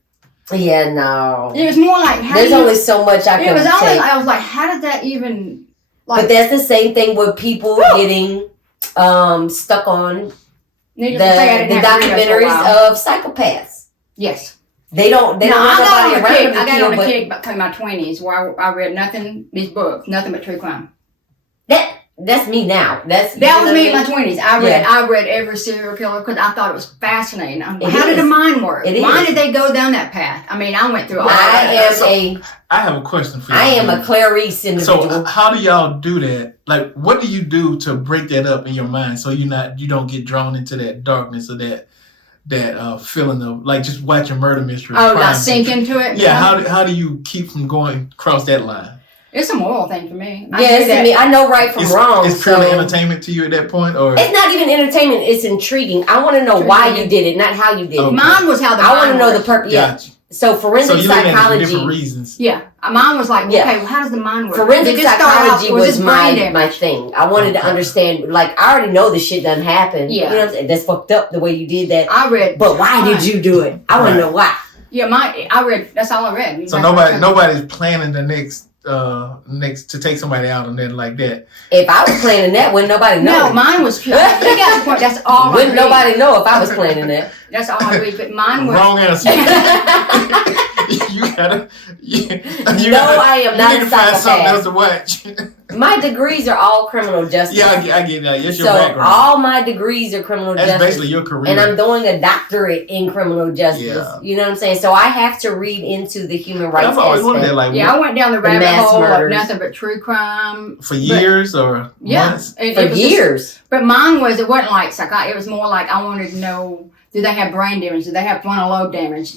Yeah, no. It was more like, how There's do you, only so much I it can was only, take. I was like, how did that even, like, But that's the same thing with people getting stuck on needless to say, I the didn't have Doritos for a documentaries while. of psychopaths. Yes. They don't No, I want got on nobody a around kick. them I to got kill, on a but kick back in my 20s where I read these books, nothing but true crime. that's me now. That was me in my 20s. I read every serial killer because I thought it was fascinating. How did the mind work? Why did they go down that path? I mean, I went through all that. I have a question for you. I am a Clarice individual. So how do y'all do that? Like, what do you do to break that up in your mind so you don't get drawn into that darkness or that feeling of like just watching murder mystery? Oh, not sink into it? Yeah. How do you keep from going across that line? It's a moral thing for me. I know right from wrong. It's purely entertainment to you at that point, or it's not even entertainment. It's intriguing. I want to know why you did it, not how you did it. Okay. Mine was how the I mind want to know works. the purpose. Yeah. Gotcha. So forensic you looking at it for psychology. different reasons. Yeah. Mine was like, Yeah. okay, well, how does the mind work? Forensic Did this start out- psychology was was this brain damage? my thing. I wanted to understand. Like, I already know this shit doesn't happen. Yeah. You know what I'm saying? That's fucked up the way you did that. I read. But why did you do it? I want to know why. Yeah, I read. That's all I read. So nobody's planning the next to take somebody out and then like that. If I was planning that, wouldn't nobody know? No, mine was pure. You got to the point. That's all. Wouldn't I read. nobody know if I was planning that? That's all I read. But mine was. Wrong answer. you gotta. I am not You need a to find something else psychopath. to watch. My degrees are all criminal justice. Yeah, I get that. That's your So background. all my degrees are criminal That's justice. basically your career. And I'm doing a doctorate in criminal justice. Yeah. You know what I'm saying? So I have to read into the human rights I've always wondered that, aspect. like, Yeah, I went down the rabbit mass hole murders. of nothing but true crime. for years or months. it For was just- years. but mine was, it wasn't like psychotic. It was more like I wanted to know, did they have brain damage? Did they have frontal lobe damage?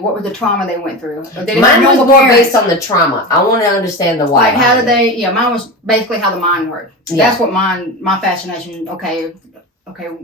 What was the trauma they went through? Or did they have Mine was normal more parents? based on the trauma. I want to understand the why. Like, how did behind it. they, mine was basically how the mind worked. Yeah. That's what my fascination, okay,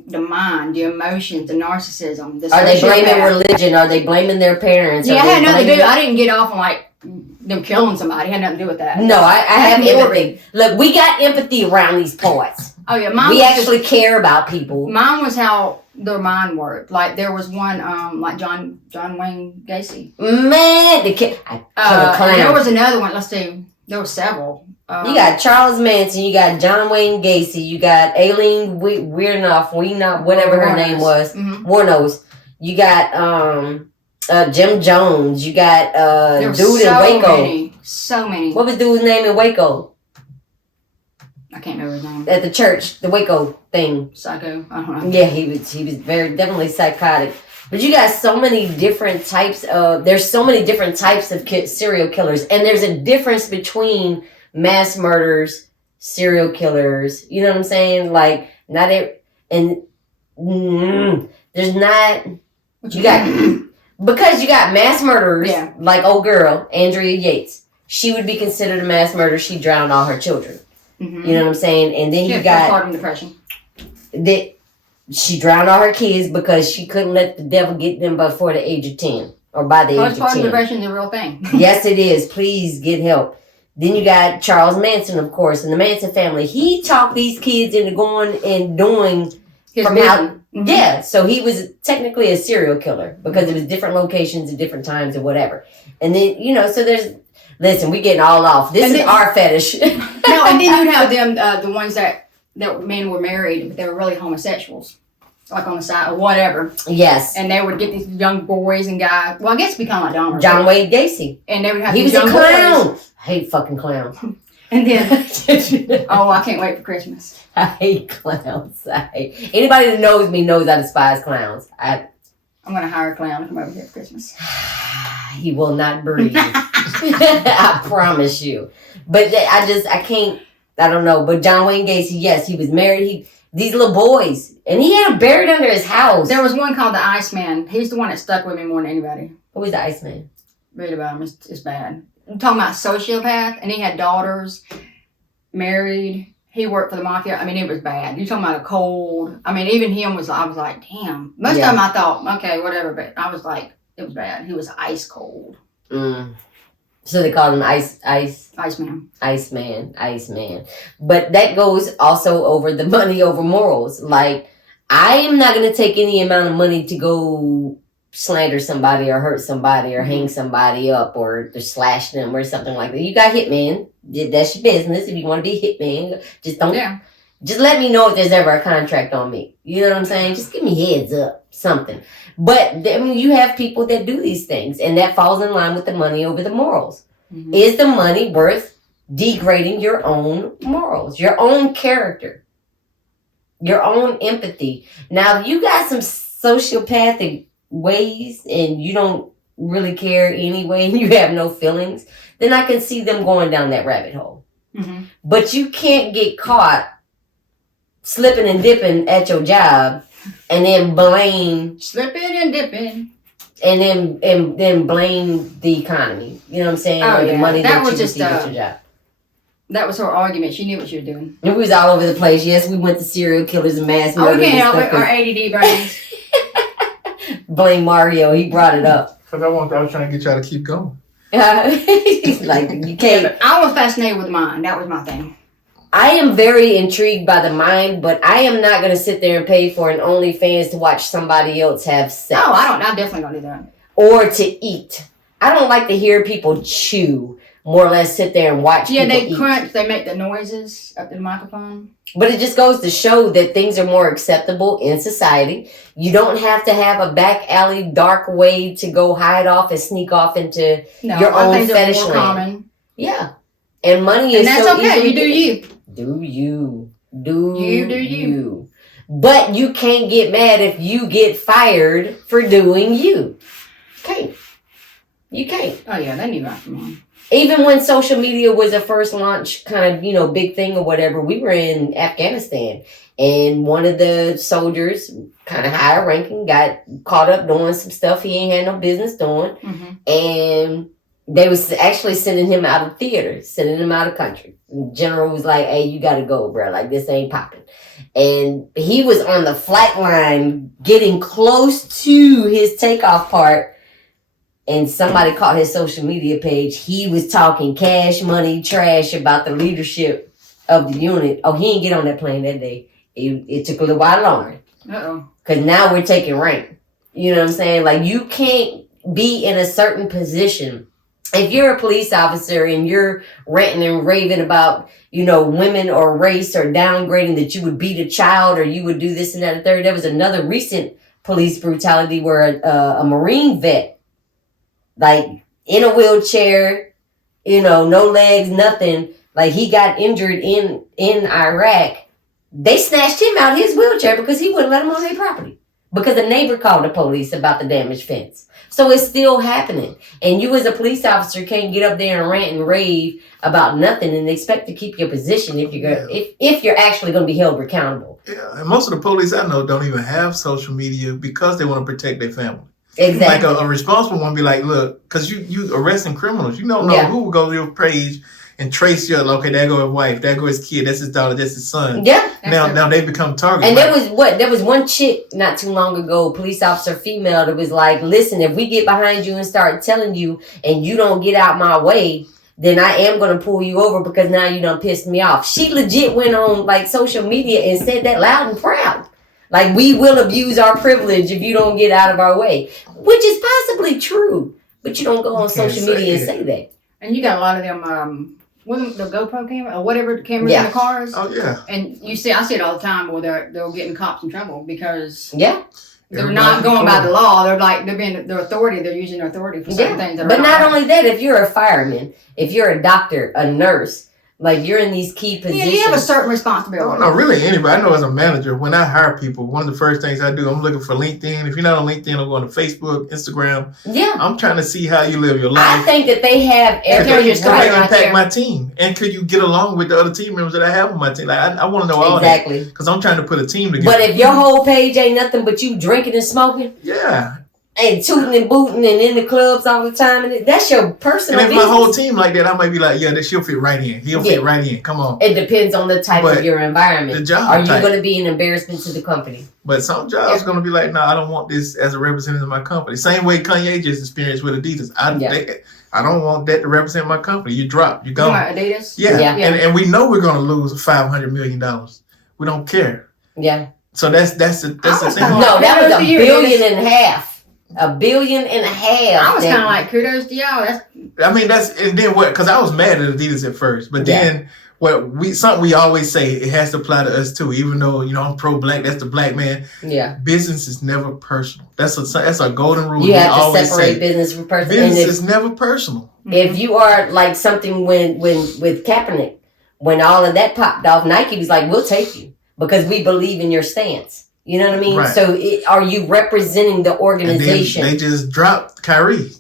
the mind, the emotions, the narcissism, the Are they blaming sociopath. religion? Are they blaming their parents? Yeah, Are I they had nothing to blaming- do, I didn't get off on like them killing somebody. It had nothing to do with that. No, I have That's empathy. Look, we got empathy around these parts. Oh yeah, mine We was actually care about people. mine was how their mind worked. Like there was one, like John Wayne Gacy. Man, the kid. There was another one. Let's see. There were several. You got Charles Manson. You got John Wayne Gacy. You got Aileen Wuornos, whatever her name was. Mm-hmm. Wuornos. You got Jim Jones. You got dude in Waco. So many. What was dude's name in Waco? I can't remember his name. At the church, the Waco thing. Psycho. I don't know. Yeah, he was definitely psychotic. But you got so many different types of. There's so many different types of serial killers, and there's a difference between mass murders, serial killers. You know what I'm saying? Like not it, and there's not. You got because you got mass murderers like old girl Andrea Yates. She would be considered a mass murderer. She drowned all her children. Mm-hmm. You know what I'm saying? And then you got postpartum depression. That she drowned all her kids because she couldn't let the devil get them before the age of 10 or by the age of 10. Postpartum depression is a real thing. Yes, it is. Please get help. Then you got Charles Manson, of course, and the Manson family. He talked these kids into going and doing his from mission. out. Mm-hmm. Yeah, so he was technically a serial killer because it was different locations at different times or whatever. And then so there's. Listen, we getting all off. This is our fetish. No, and then you'd have them, the ones that men were married, but they were really homosexuals, like on the side or whatever. Yes. And they would get these young boys and guys. Well, I guess we kind of like Dahmer. John Wayne Gacy. And they would have he these was young a clown. boys. I hate fucking clowns. And then, I can't wait for Christmas. I hate clowns. Anybody that knows me knows I despise clowns. I'm going to hire a clown to come over here for Christmas. He will not breathe. I promise you. But I can't, I don't know. But John Wayne Gacy, yes, he was married. These little boys. And he had them buried under his house. There was one called the Iceman. He's the one that stuck with me more than anybody. Who was the Iceman? Read about him. It's bad. I'm talking about sociopath. And he had daughters, married. He worked for the mafia. I mean, it was bad. You're talking about a cold. I mean, even him I was like, damn. Most of them I thought, okay, whatever. But I was like, it was bad. He was ice cold. So they called him Iceman. Iceman. But that goes also over the money over morals. Like, I am not going to take any amount of money to go slander somebody or hurt somebody or hang somebody up or to slash them or something like that. You got hitman. That's your business. If you want to be a hitman, just don't. Yeah. Just let me know if there's ever a contract on me. You know what I'm saying? Just give me heads up, something. But I mean, you have people that do these things, and that falls in line with the money over the morals. Mm-hmm. Is the money worth degrading your own morals, your own character, your own empathy? Now, if you got some sociopathic ways and you don't really care anyway, and you have no feelings, then I can see them going down that rabbit hole. Mm-hmm. But you can't get caught slipping and dipping at your job and then blame slipping and dipping and then blame the economy. You know what I'm saying? Oh, or the money that you was just at your job. That was her argument. She knew what she was doing. And we was all over the place. Yes, we went to serial killers and mass murders. We can't help it. Our ADD brains. Blame Mario. He brought it up. Because I was trying to get y'all to keep going. Like, you can't. Yeah, I was fascinated with mine. That was my thing. I am very intrigued by the mind, but I am not going to sit there and pay for an OnlyFans to watch somebody else have sex. Oh, I definitely don't do that. Or to eat. I don't like to hear people chew, more or less sit there and watch people eat. Yeah, they crunch, they make the noises up to the microphone. But it just goes to show that things are more acceptable in society. You don't have to have a back alley dark way to go hide off and sneak off into your own fetish land. Common. Yeah. And money is that's so okay. easily You do you. Do you. But you can't get mad if you get fired for doing you. You can't. Oh, yeah, they knew right from wrong. Even when social media was a first launch kind of, big thing or whatever, we were in Afghanistan. And one of the soldiers, kind of higher ranking, got caught up doing some stuff he ain't had no business doing. Mm-hmm. And they was actually sending him out of theater, sending him out of country. The general was like, hey, you got to go, bro. Like, this ain't popping. And he was on the flight line getting close to his takeoff part. And somebody caught his social media page. He was talking cash money trash about the leadership of the unit. Oh, he didn't get on that plane that day. It took a little while longer. Because now we're taking rank. You know what I'm saying? Like, you can't be in a certain position. If you're a police officer and you're ranting and raving about, women or race or downgrading, that you would beat a child or you would do this and that and third. There was another recent police brutality where a Marine vet, like in a wheelchair, no legs, nothing. Like, he got injured in Iraq. They snatched him out his wheelchair because he wouldn't let him on their property. Because the neighbor called the police about the damaged fence. So it's still happening. And you as a police officer can't get up there and rant and rave about nothing and expect to keep your position if you're actually going to be held accountable. Yeah, and most of the police I know don't even have social media because they want to protect their family. Exactly. Like a responsible one be like, look, because you arresting criminals. You don't know who will go to your page and trace your, okay, there go his wife, there go his kid, that's his daughter, that's his son. Yeah. Now they become targets. And there was one chick not too long ago, police officer female, that was like, listen, if we get behind you and start telling you and you don't get out my way, then I am going to pull you over because now you done pissed me off. She legit went on like social media and said that loud and proud. Like, we will abuse our privilege if you don't get out of our way, which is possibly true. But you don't go on social media and say that. And you got a lot of them, the GoPro camera or whatever the cameras in the cars. Oh yeah. And I see it all the time where they're getting cops in trouble because they're Everybody not going by the law. They're like they're being their authority. They're using their authority for certain things. But not only that, if you're a fireman, if you're a doctor, a nurse, like, you're in these key positions. Yeah, you have a certain responsibility. No, really anybody. I know as a manager, when I hire people, one of the first things I do, I'm looking for LinkedIn. If you're not on LinkedIn, I'm going to Facebook, Instagram. Yeah. I'm trying to see how you live your life. I think that they have every right impact my team. And could you get along with the other team members that I have on my team? Like, I want to know all that. Exactly. Because I'm trying to put a team together. But if your whole page ain't nothing but you drinking and smoking. Yeah. And tooting and booting and in the clubs all the time, and that's your personal business. And if business. my whole team like that, I might be like, she'll fit right in. He'll fit right in. Come on. It depends on the type of your environment. The job Are you going to be an embarrassment to the company? But some jobs going to be like, no, I don't want this as a representative of my company. Same way Kanye just experienced with Adidas. I don't want that to represent my company. You drop, you go. Adidas? Yeah. And we know we're going to lose $500 million. We don't care. Yeah. So that's the thing. No, that was $1.5 billion. $1.5 billion. I was kind of like, kudos to y'all. And then what? Because I was mad at Adidas at first, but then something we always say, it has to apply to us too. Even though I'm pro-black, that's the black man. Yeah. Business is never personal. That's a golden rule. You have to separate business from personal. Business is never personal. If you are like something with Kaepernick, when all of that popped off, Nike was like, "We'll take you because we believe in your stance." You know what I mean? Right. So are you representing the organization? And then they just dropped Kyrie.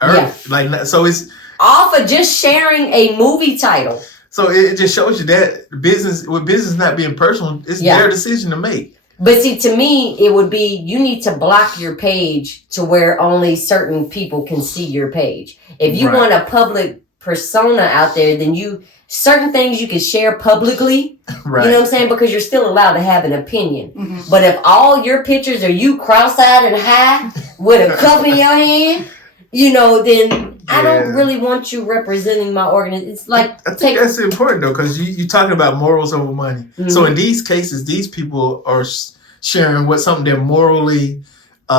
So it's off of just sharing a movie title. So it just shows you that business not being personal, it's their decision to make. But see, to me, it would be, you need to block your page to where only certain people can see your page. If you want a public persona out there, then certain things you can share publicly. Right. You know what I'm saying? Because you're still allowed to have an opinion. Mm-hmm. But if all your pictures are you cross-eyed and high with a cup in your hand, then I don't really want you representing my organization. It's like, I think that's important though, because you're talking about morals over money. Mm-hmm. So in these cases, these people are sharing something they're morally, they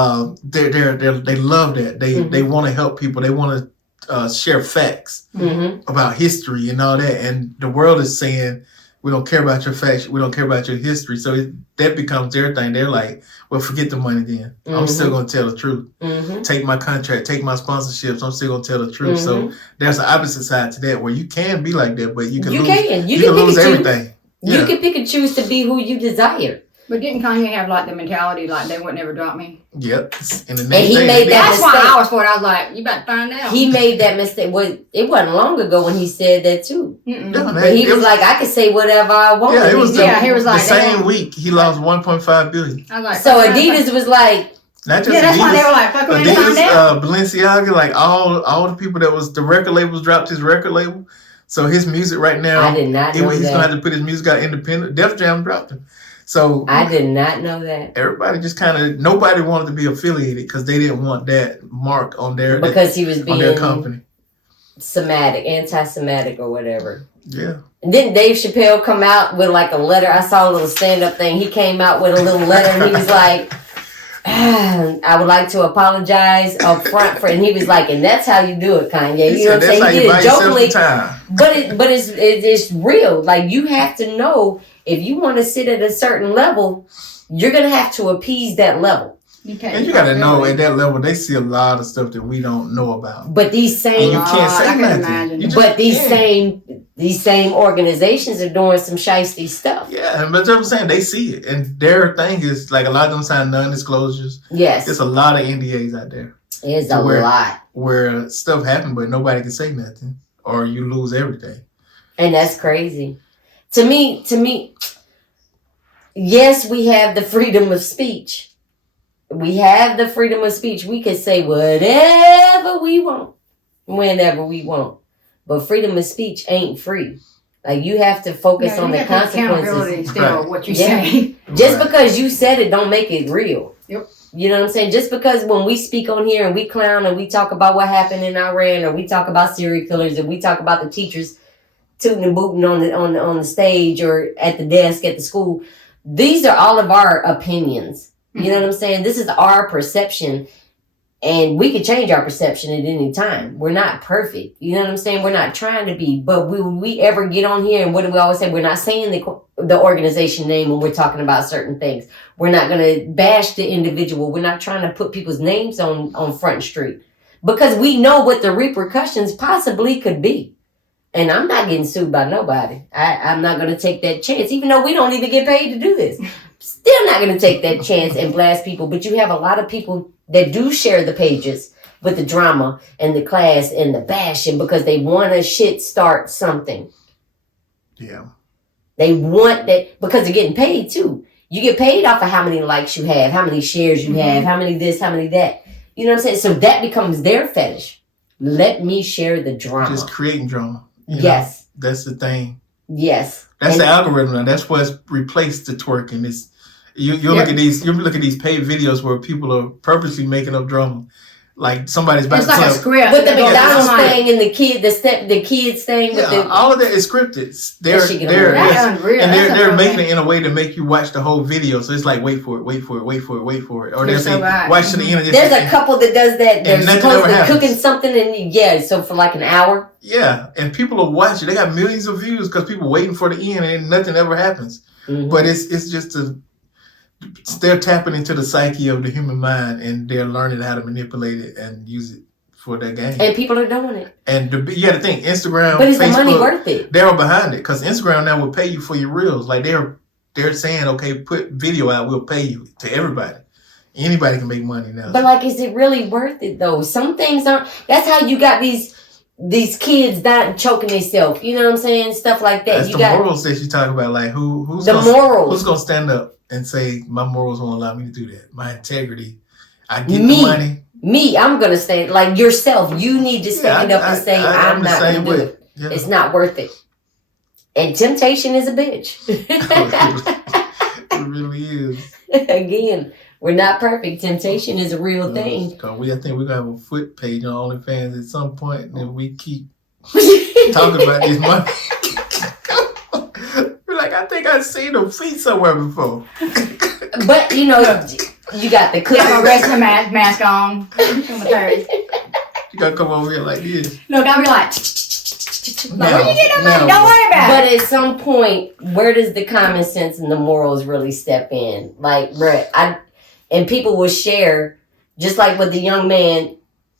love that. They want to help people. They want to share facts about history and all that. And the world is saying, we don't care about your facts. We don't care about your history. So that becomes their thing. They're like, well, forget the money then. Mm-hmm. I'm still going to tell the truth. Mm-hmm. Take my contract, take my sponsorships. I'm still going to tell the truth. Mm-hmm. So there's the opposite side to that where you can be like that, but you can lose everything. You can pick and choose to be who you desire. But didn't Kanye have like the mentality like they would never drop me? Yep. And he made that mistake. That's why I was for it. I was like, you better find out. He made that mistake. It wasn't long ago when he said that too. No, but he was like, I can say whatever I want. Yeah, he was like the same week he lost $1.5 billion. I was like, so Adidas was like, not just that's why they were like, fuck, Adidas, Balenciaga, like all the people that was the record labels dropped his record label. So his music right now, I did not know he's gonna have to put his music out independent. Def Jam dropped him. So I did not know that. Everybody just nobody wanted to be affiliated because they didn't want that mark on their because he was on their company. anti-Semitic or whatever. Yeah. And didn't Dave Chappelle come out with like a letter? I saw a little stand-up thing. He came out with a little letter and he was like, I would like to apologize up front for, and he was like, and that's how you do it, Kanye. You know what I'm saying? He did it jokingly, but it's real. Like, you have to know, if you want to sit at a certain level, you're gonna have to appease that level. And you gotta know, at that level, they see a lot of stuff that we don't know about. But these same, and you can't say nothing. But these same organizations are doing some shiesty stuff. Yeah, but that's what I'm saying. They see it, and their thing is like, a lot of them sign non-disclosures. Yes, there's a lot of NDAs out there. It's a lot where stuff happened, but nobody can say nothing, or you lose everything. And that's crazy. To me, yes, we have the freedom of speech. We have the freedom of speech. We can say whatever we want, whenever we want. But freedom of speech ain't free. Like, you have to focus on the consequences. Still, what you say. Just because you said it, don't make it real. Yep. You know what I'm saying? Just because when we speak on here and we clown and we talk about what happened in Iran, or we talk about serial killers, and we talk about the teachers tooting and booting on the stage or at the desk at the school, these are all of our opinions. You know what I'm saying? This is our perception, and we can change our perception at any time. We're not perfect. You know what I'm saying? We're not trying to be, but will we ever get on here, and what do we always say? We're not saying the organization name when we're talking about certain things. We're not going to bash the individual. We're not trying to put people's names on Front Street, because we know what the repercussions possibly could be. And I'm not getting sued by nobody. I'm not going to take that chance, even though we don't even get paid to do this. Still not going to take that chance and blast people. But you have a lot of people that do share the pages with the drama and the class and the bashing, because they want to start something. Yeah. They want that because they're getting paid too. You get paid off of how many likes you have, how many shares you have, how many this, how many that. You know what I'm saying? So that becomes their fetish. Let me share the drama. Just creating drama. Yes. That's the thing. Yes. That's the algorithm now. That's what's replaced the twerking. It's you look at these paid videos where people are purposely making up drama. Like, somebody's about to like a script with the McDonald's thing and the kids thing. All of that is scripted. They're making it in a way to make you watch the whole video. So it's like, wait for it, or they'll say watch to the end. There's a couple that does that. They're supposed to be cooking something, and so for like an hour. Yeah, and people are watching. They got millions of views because people waiting for the end, and nothing ever happens. Mm-hmm. But it's just they're tapping into the psyche of the human mind, and they're learning how to manipulate it and use it for their game. And people are doing it. And you got to think, Instagram, but is Facebook, the money worth it? They're all behind it, because Instagram now will pay you for your reels. Like, they're saying, okay, put video out, we'll pay you, to everybody. Anybody can make money now. But like, is it really worth it though? Some things aren't. That's how you got these kids choking themselves. You know what I'm saying? Stuff like that. That's morals that you talk about. Like, who's morals? Who's gonna stand up and say, my morals won't allow me to do that? My integrity. I get the money. I'm going to stand, like yourself. You need to stand up and say, I'm not going to do it. Yeah. It's not worth it. And temptation is a bitch. It really is. Again, we're not perfect. Temptation is a real thing. I think we're going to have a foot page on OnlyFans at some point, and if we keep talking about this money. Like, I think I've seen them feet somewhere before. But, you got the clip. Have a wrestling mask on. You got to come over here like this. Look, I'll be like, where you get that money? Don't worry about it. But at some point, where does the common sense and the morals really step in? Like, and people will share, just like with the young man,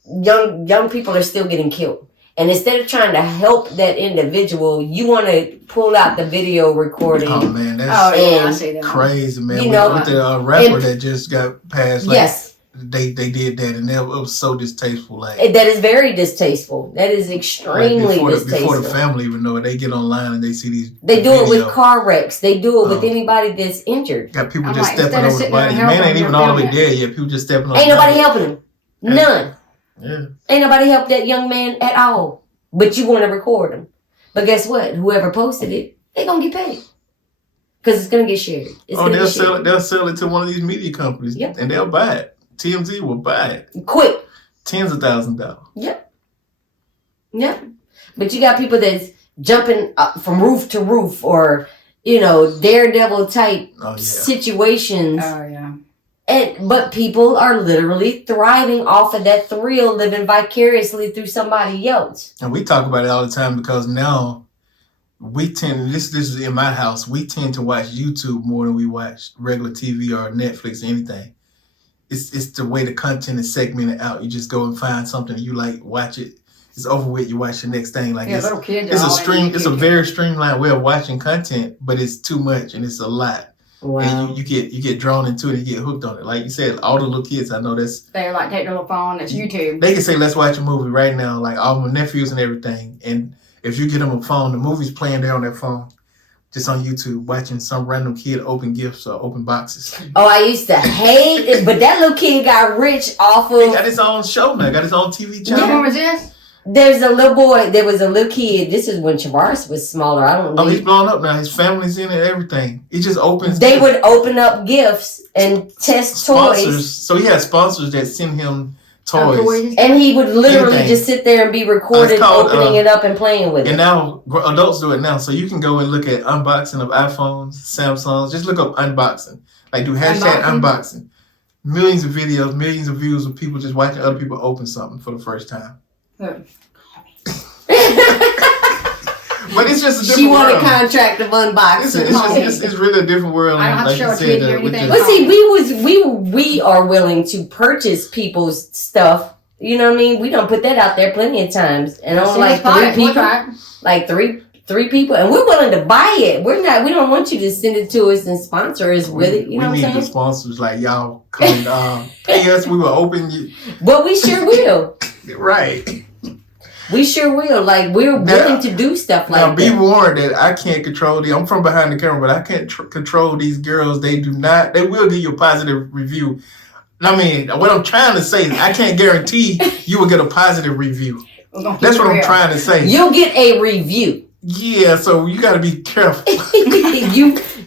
young people are still getting killed. And instead of trying to help that individual, you want to pull out the video recording. Oh, man, that's crazy, man. With the rapper that just got passed, yes. They did that, and it was so distasteful. Like, that is very distasteful. That is extremely distasteful. Before the family even know it, they get online and they see these. They do it with car wrecks. They do it with anybody that's injured. Got people just stepping over the body. Man ain't even all the way there yet. People just stepping over. Ain't nobody helping him. None. Yeah. Ain't nobody helped that young man at all. But you want to record him. But guess what? Whoever posted it, they going to get paid. Because it's going to get shared. They'll sell it to one of these media companies. Yep. And they'll buy it. TMZ will buy it. Quick. Tens of thousands of dollars. Yep. Yep. But you got people that's jumping from roof to roof, or daredevil type situations. Oh yeah. But people are literally thriving off of that thrill, living vicariously through somebody else. And we talk about it all the time because now we tend, this is in my house, we tend to watch YouTube more than we watch regular TV or Netflix or anything. It's the way the content is segmented out. You just go and find something you like, watch it. It's over with. You watch the next thing. Like little kids. It's a very streamlined way of watching content, but it's too much and it's a lot. Wow. And you get drawn into it and get hooked on it. Like you said, all the little kids, I know they're like, take their little phone, it's YouTube. They can say, let's watch a movie right now, like all my nephews and everything. And if you get them a phone, the movie's playing there on their phone, just on YouTube, watching some random kid open gifts or open boxes. Oh, I used to hate it, but that little kid got rich off of... He got his own show now, got his own TV channel. What was this? There was a little kid. This is when Chavaris was smaller. I don't know. Oh, he's blown up now. His family's in it, everything. He just opens. They would open up gifts and test sponsors. Toys. So he had sponsors that send him toys. And he would literally just sit there and be recorded opening it up and playing with it. And now adults do it now. So you can go and look at unboxing of iPhones, Samsungs. Just look up unboxing. Like do hashtag unboxing. Millions of videos, millions of views of people just watching other people open something for the first time. But it's just a different She won world. a contract of unboxing. It's really a different world. I don't have to show a kid or anything. But see, we are willing to purchase people's stuff. You know what I mean? We don't put that out there plenty of times, and on like three people, and we're willing to buy it. We don't want you to send it to us and sponsor us with it. You know what I'm saying? We need the sponsors like y'all come and pay us. We will open you. But we sure will. Right. We sure will. Like, we're willing to do stuff like that. Now, be warned that I can't control I'm from behind the camera, but I can't control these girls. They will give you a positive review. I mean, what I'm trying to say is I can't guarantee you will get a positive review. That's what I'm trying to say. You'll get a review. Yeah, so you got to be careful.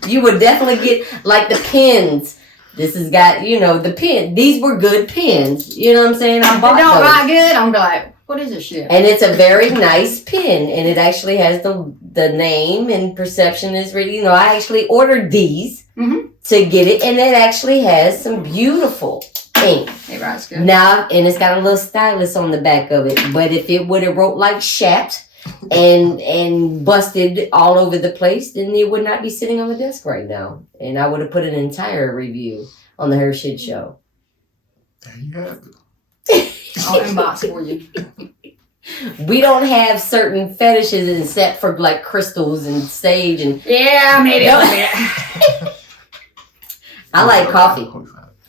You would definitely get, like, the pins. This has got, the pen. These were good pens. You know what I'm saying? I bought don't those. write good. I'm like, what is this shit? And it's a very nice pen, and it actually has the name and perception is really. I actually ordered these to get it, and it actually has some beautiful ink. It writes good. Now, and it's got a little stylus on the back of it. But if it would have wrote like shat and busted all over the place, then it would not be sitting on the desk right now, and I would have put an entire review on the HERshyt Show. There you have it. I'll inbox for you. We don't have certain fetishes except for like crystals and sage and maybe a little bit. I like coffee.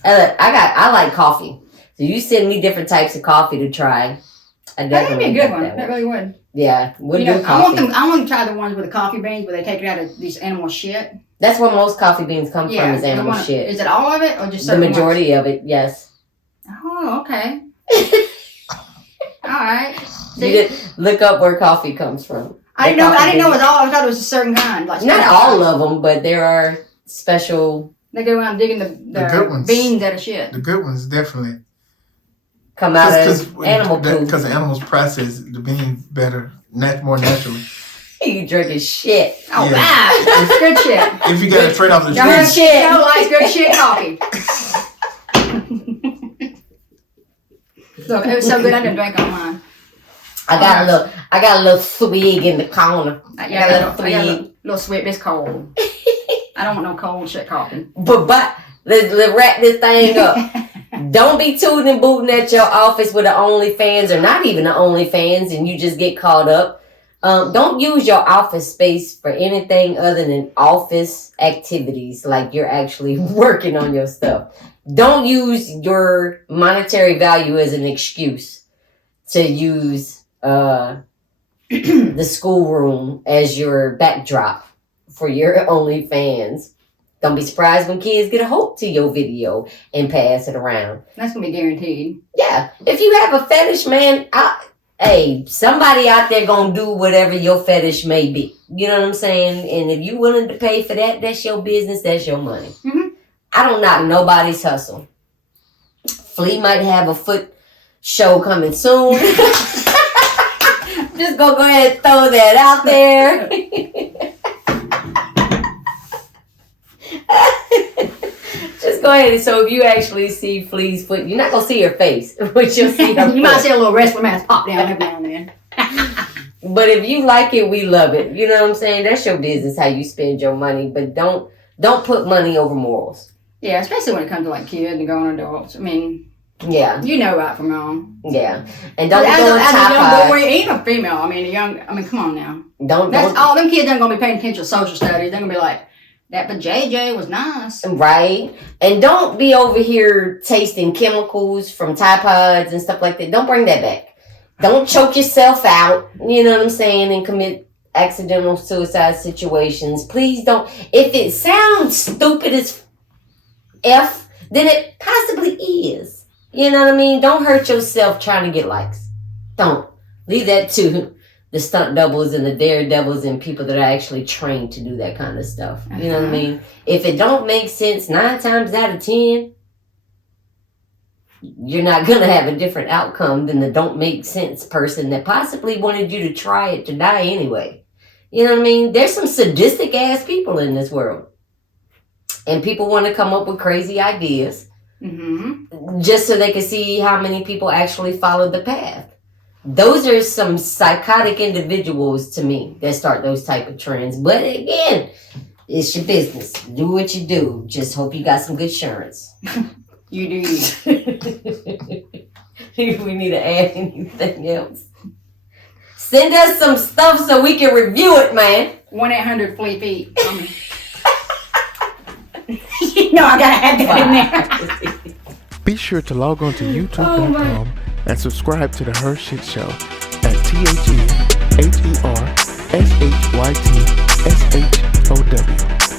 I like coffee. So you send me different types of coffee to try. That'd be a good one. That really would. Yeah, would do coffee. coffee. I want to try the ones with the coffee beans where they take it out of these animal shit. That's where most coffee beans come from, is animal shit. Is it all of it or just the majority of it? Yes. Oh, okay. All right. You did look up where coffee comes from. I didn't know it was all. I thought it was a certain kind. Like not all of them, but there are special. They go around digging the good ones. Beans out of shit. The good ones definitely come out of animal poop because the animals process the beans better, more naturally. You drinking shit. Oh, wow. It's good shit. If you got to trade off the good shit. No, like good shit coffee. Look, it was so good I didn't drink on mine. I got a little swig in the corner. I got a little swig. It's cold. I don't want no cold shit coffee. But let's wrap this thing up. Don't be tooting and booting at your office with the OnlyFans or not even the OnlyFans and you just get caught up. Don't use your office space for anything other than office activities, like you're actually working on your stuff. Don't use your monetary value as an excuse to use the schoolroom as your backdrop for your OnlyFans. Don't be surprised when kids get a hold to your video and pass it around. That's going to be guaranteed. Yeah. If you have a fetish, man, somebody out there going to do whatever your fetish may be. You know what I'm saying? And if you're willing to pay for that, that's your business. That's your money. Mm-hmm. I don't knock nobody's hustle. Flea might have a foot show coming soon. gonna go ahead and throw that out there. Just go ahead. So if you actually see Flea's foot, you're not gonna see her face, but you'll see her. You might see a little wrestler mask pop down every now and then. But if you like it, we love it. You know what I'm saying? That's your business how you spend your money, but don't put money over morals. Yeah, especially when it comes to like kids and grown adults. I mean, yeah, you know right from wrong. Yeah, and don't as go a young eyes. boy, even a female. I mean, come on now. Don't. All them kids aren't gonna be paying attention to social studies. They're gonna be like, that for JJ was nice. Right. And don't be over here tasting chemicals from Tide Pods and stuff like that. Don't bring that back. Don't choke yourself out, you know what I'm saying, and commit accidental suicide situations. Please don't. If it sounds stupid as F, then it possibly is. You know what I mean? Don't hurt yourself trying to get likes. Don't. Leave that to the stunt doubles and the daredevils and people that are actually trained to do that kind of stuff. You know what I mean? If it don't make sense 9 times out of 10, you're not going to have a different outcome than the don't make sense person that possibly wanted you to try it to die anyway. You know what I mean? There's some sadistic ass people in this world. And people want to come up with crazy ideas just so they can see how many people actually follow the path. Those are some psychotic individuals to me that start those type of trends. But again, it's your business. Do what you do. Just hope you got some good insurance. You do. We need to add anything else. Send us some stuff so we can review it, man. 1-800-FLEA-FEET. You know I gotta have that in there. Be sure to log on to youtube.com and subscribe to the HERshyt Show at THERSHYTSHOW.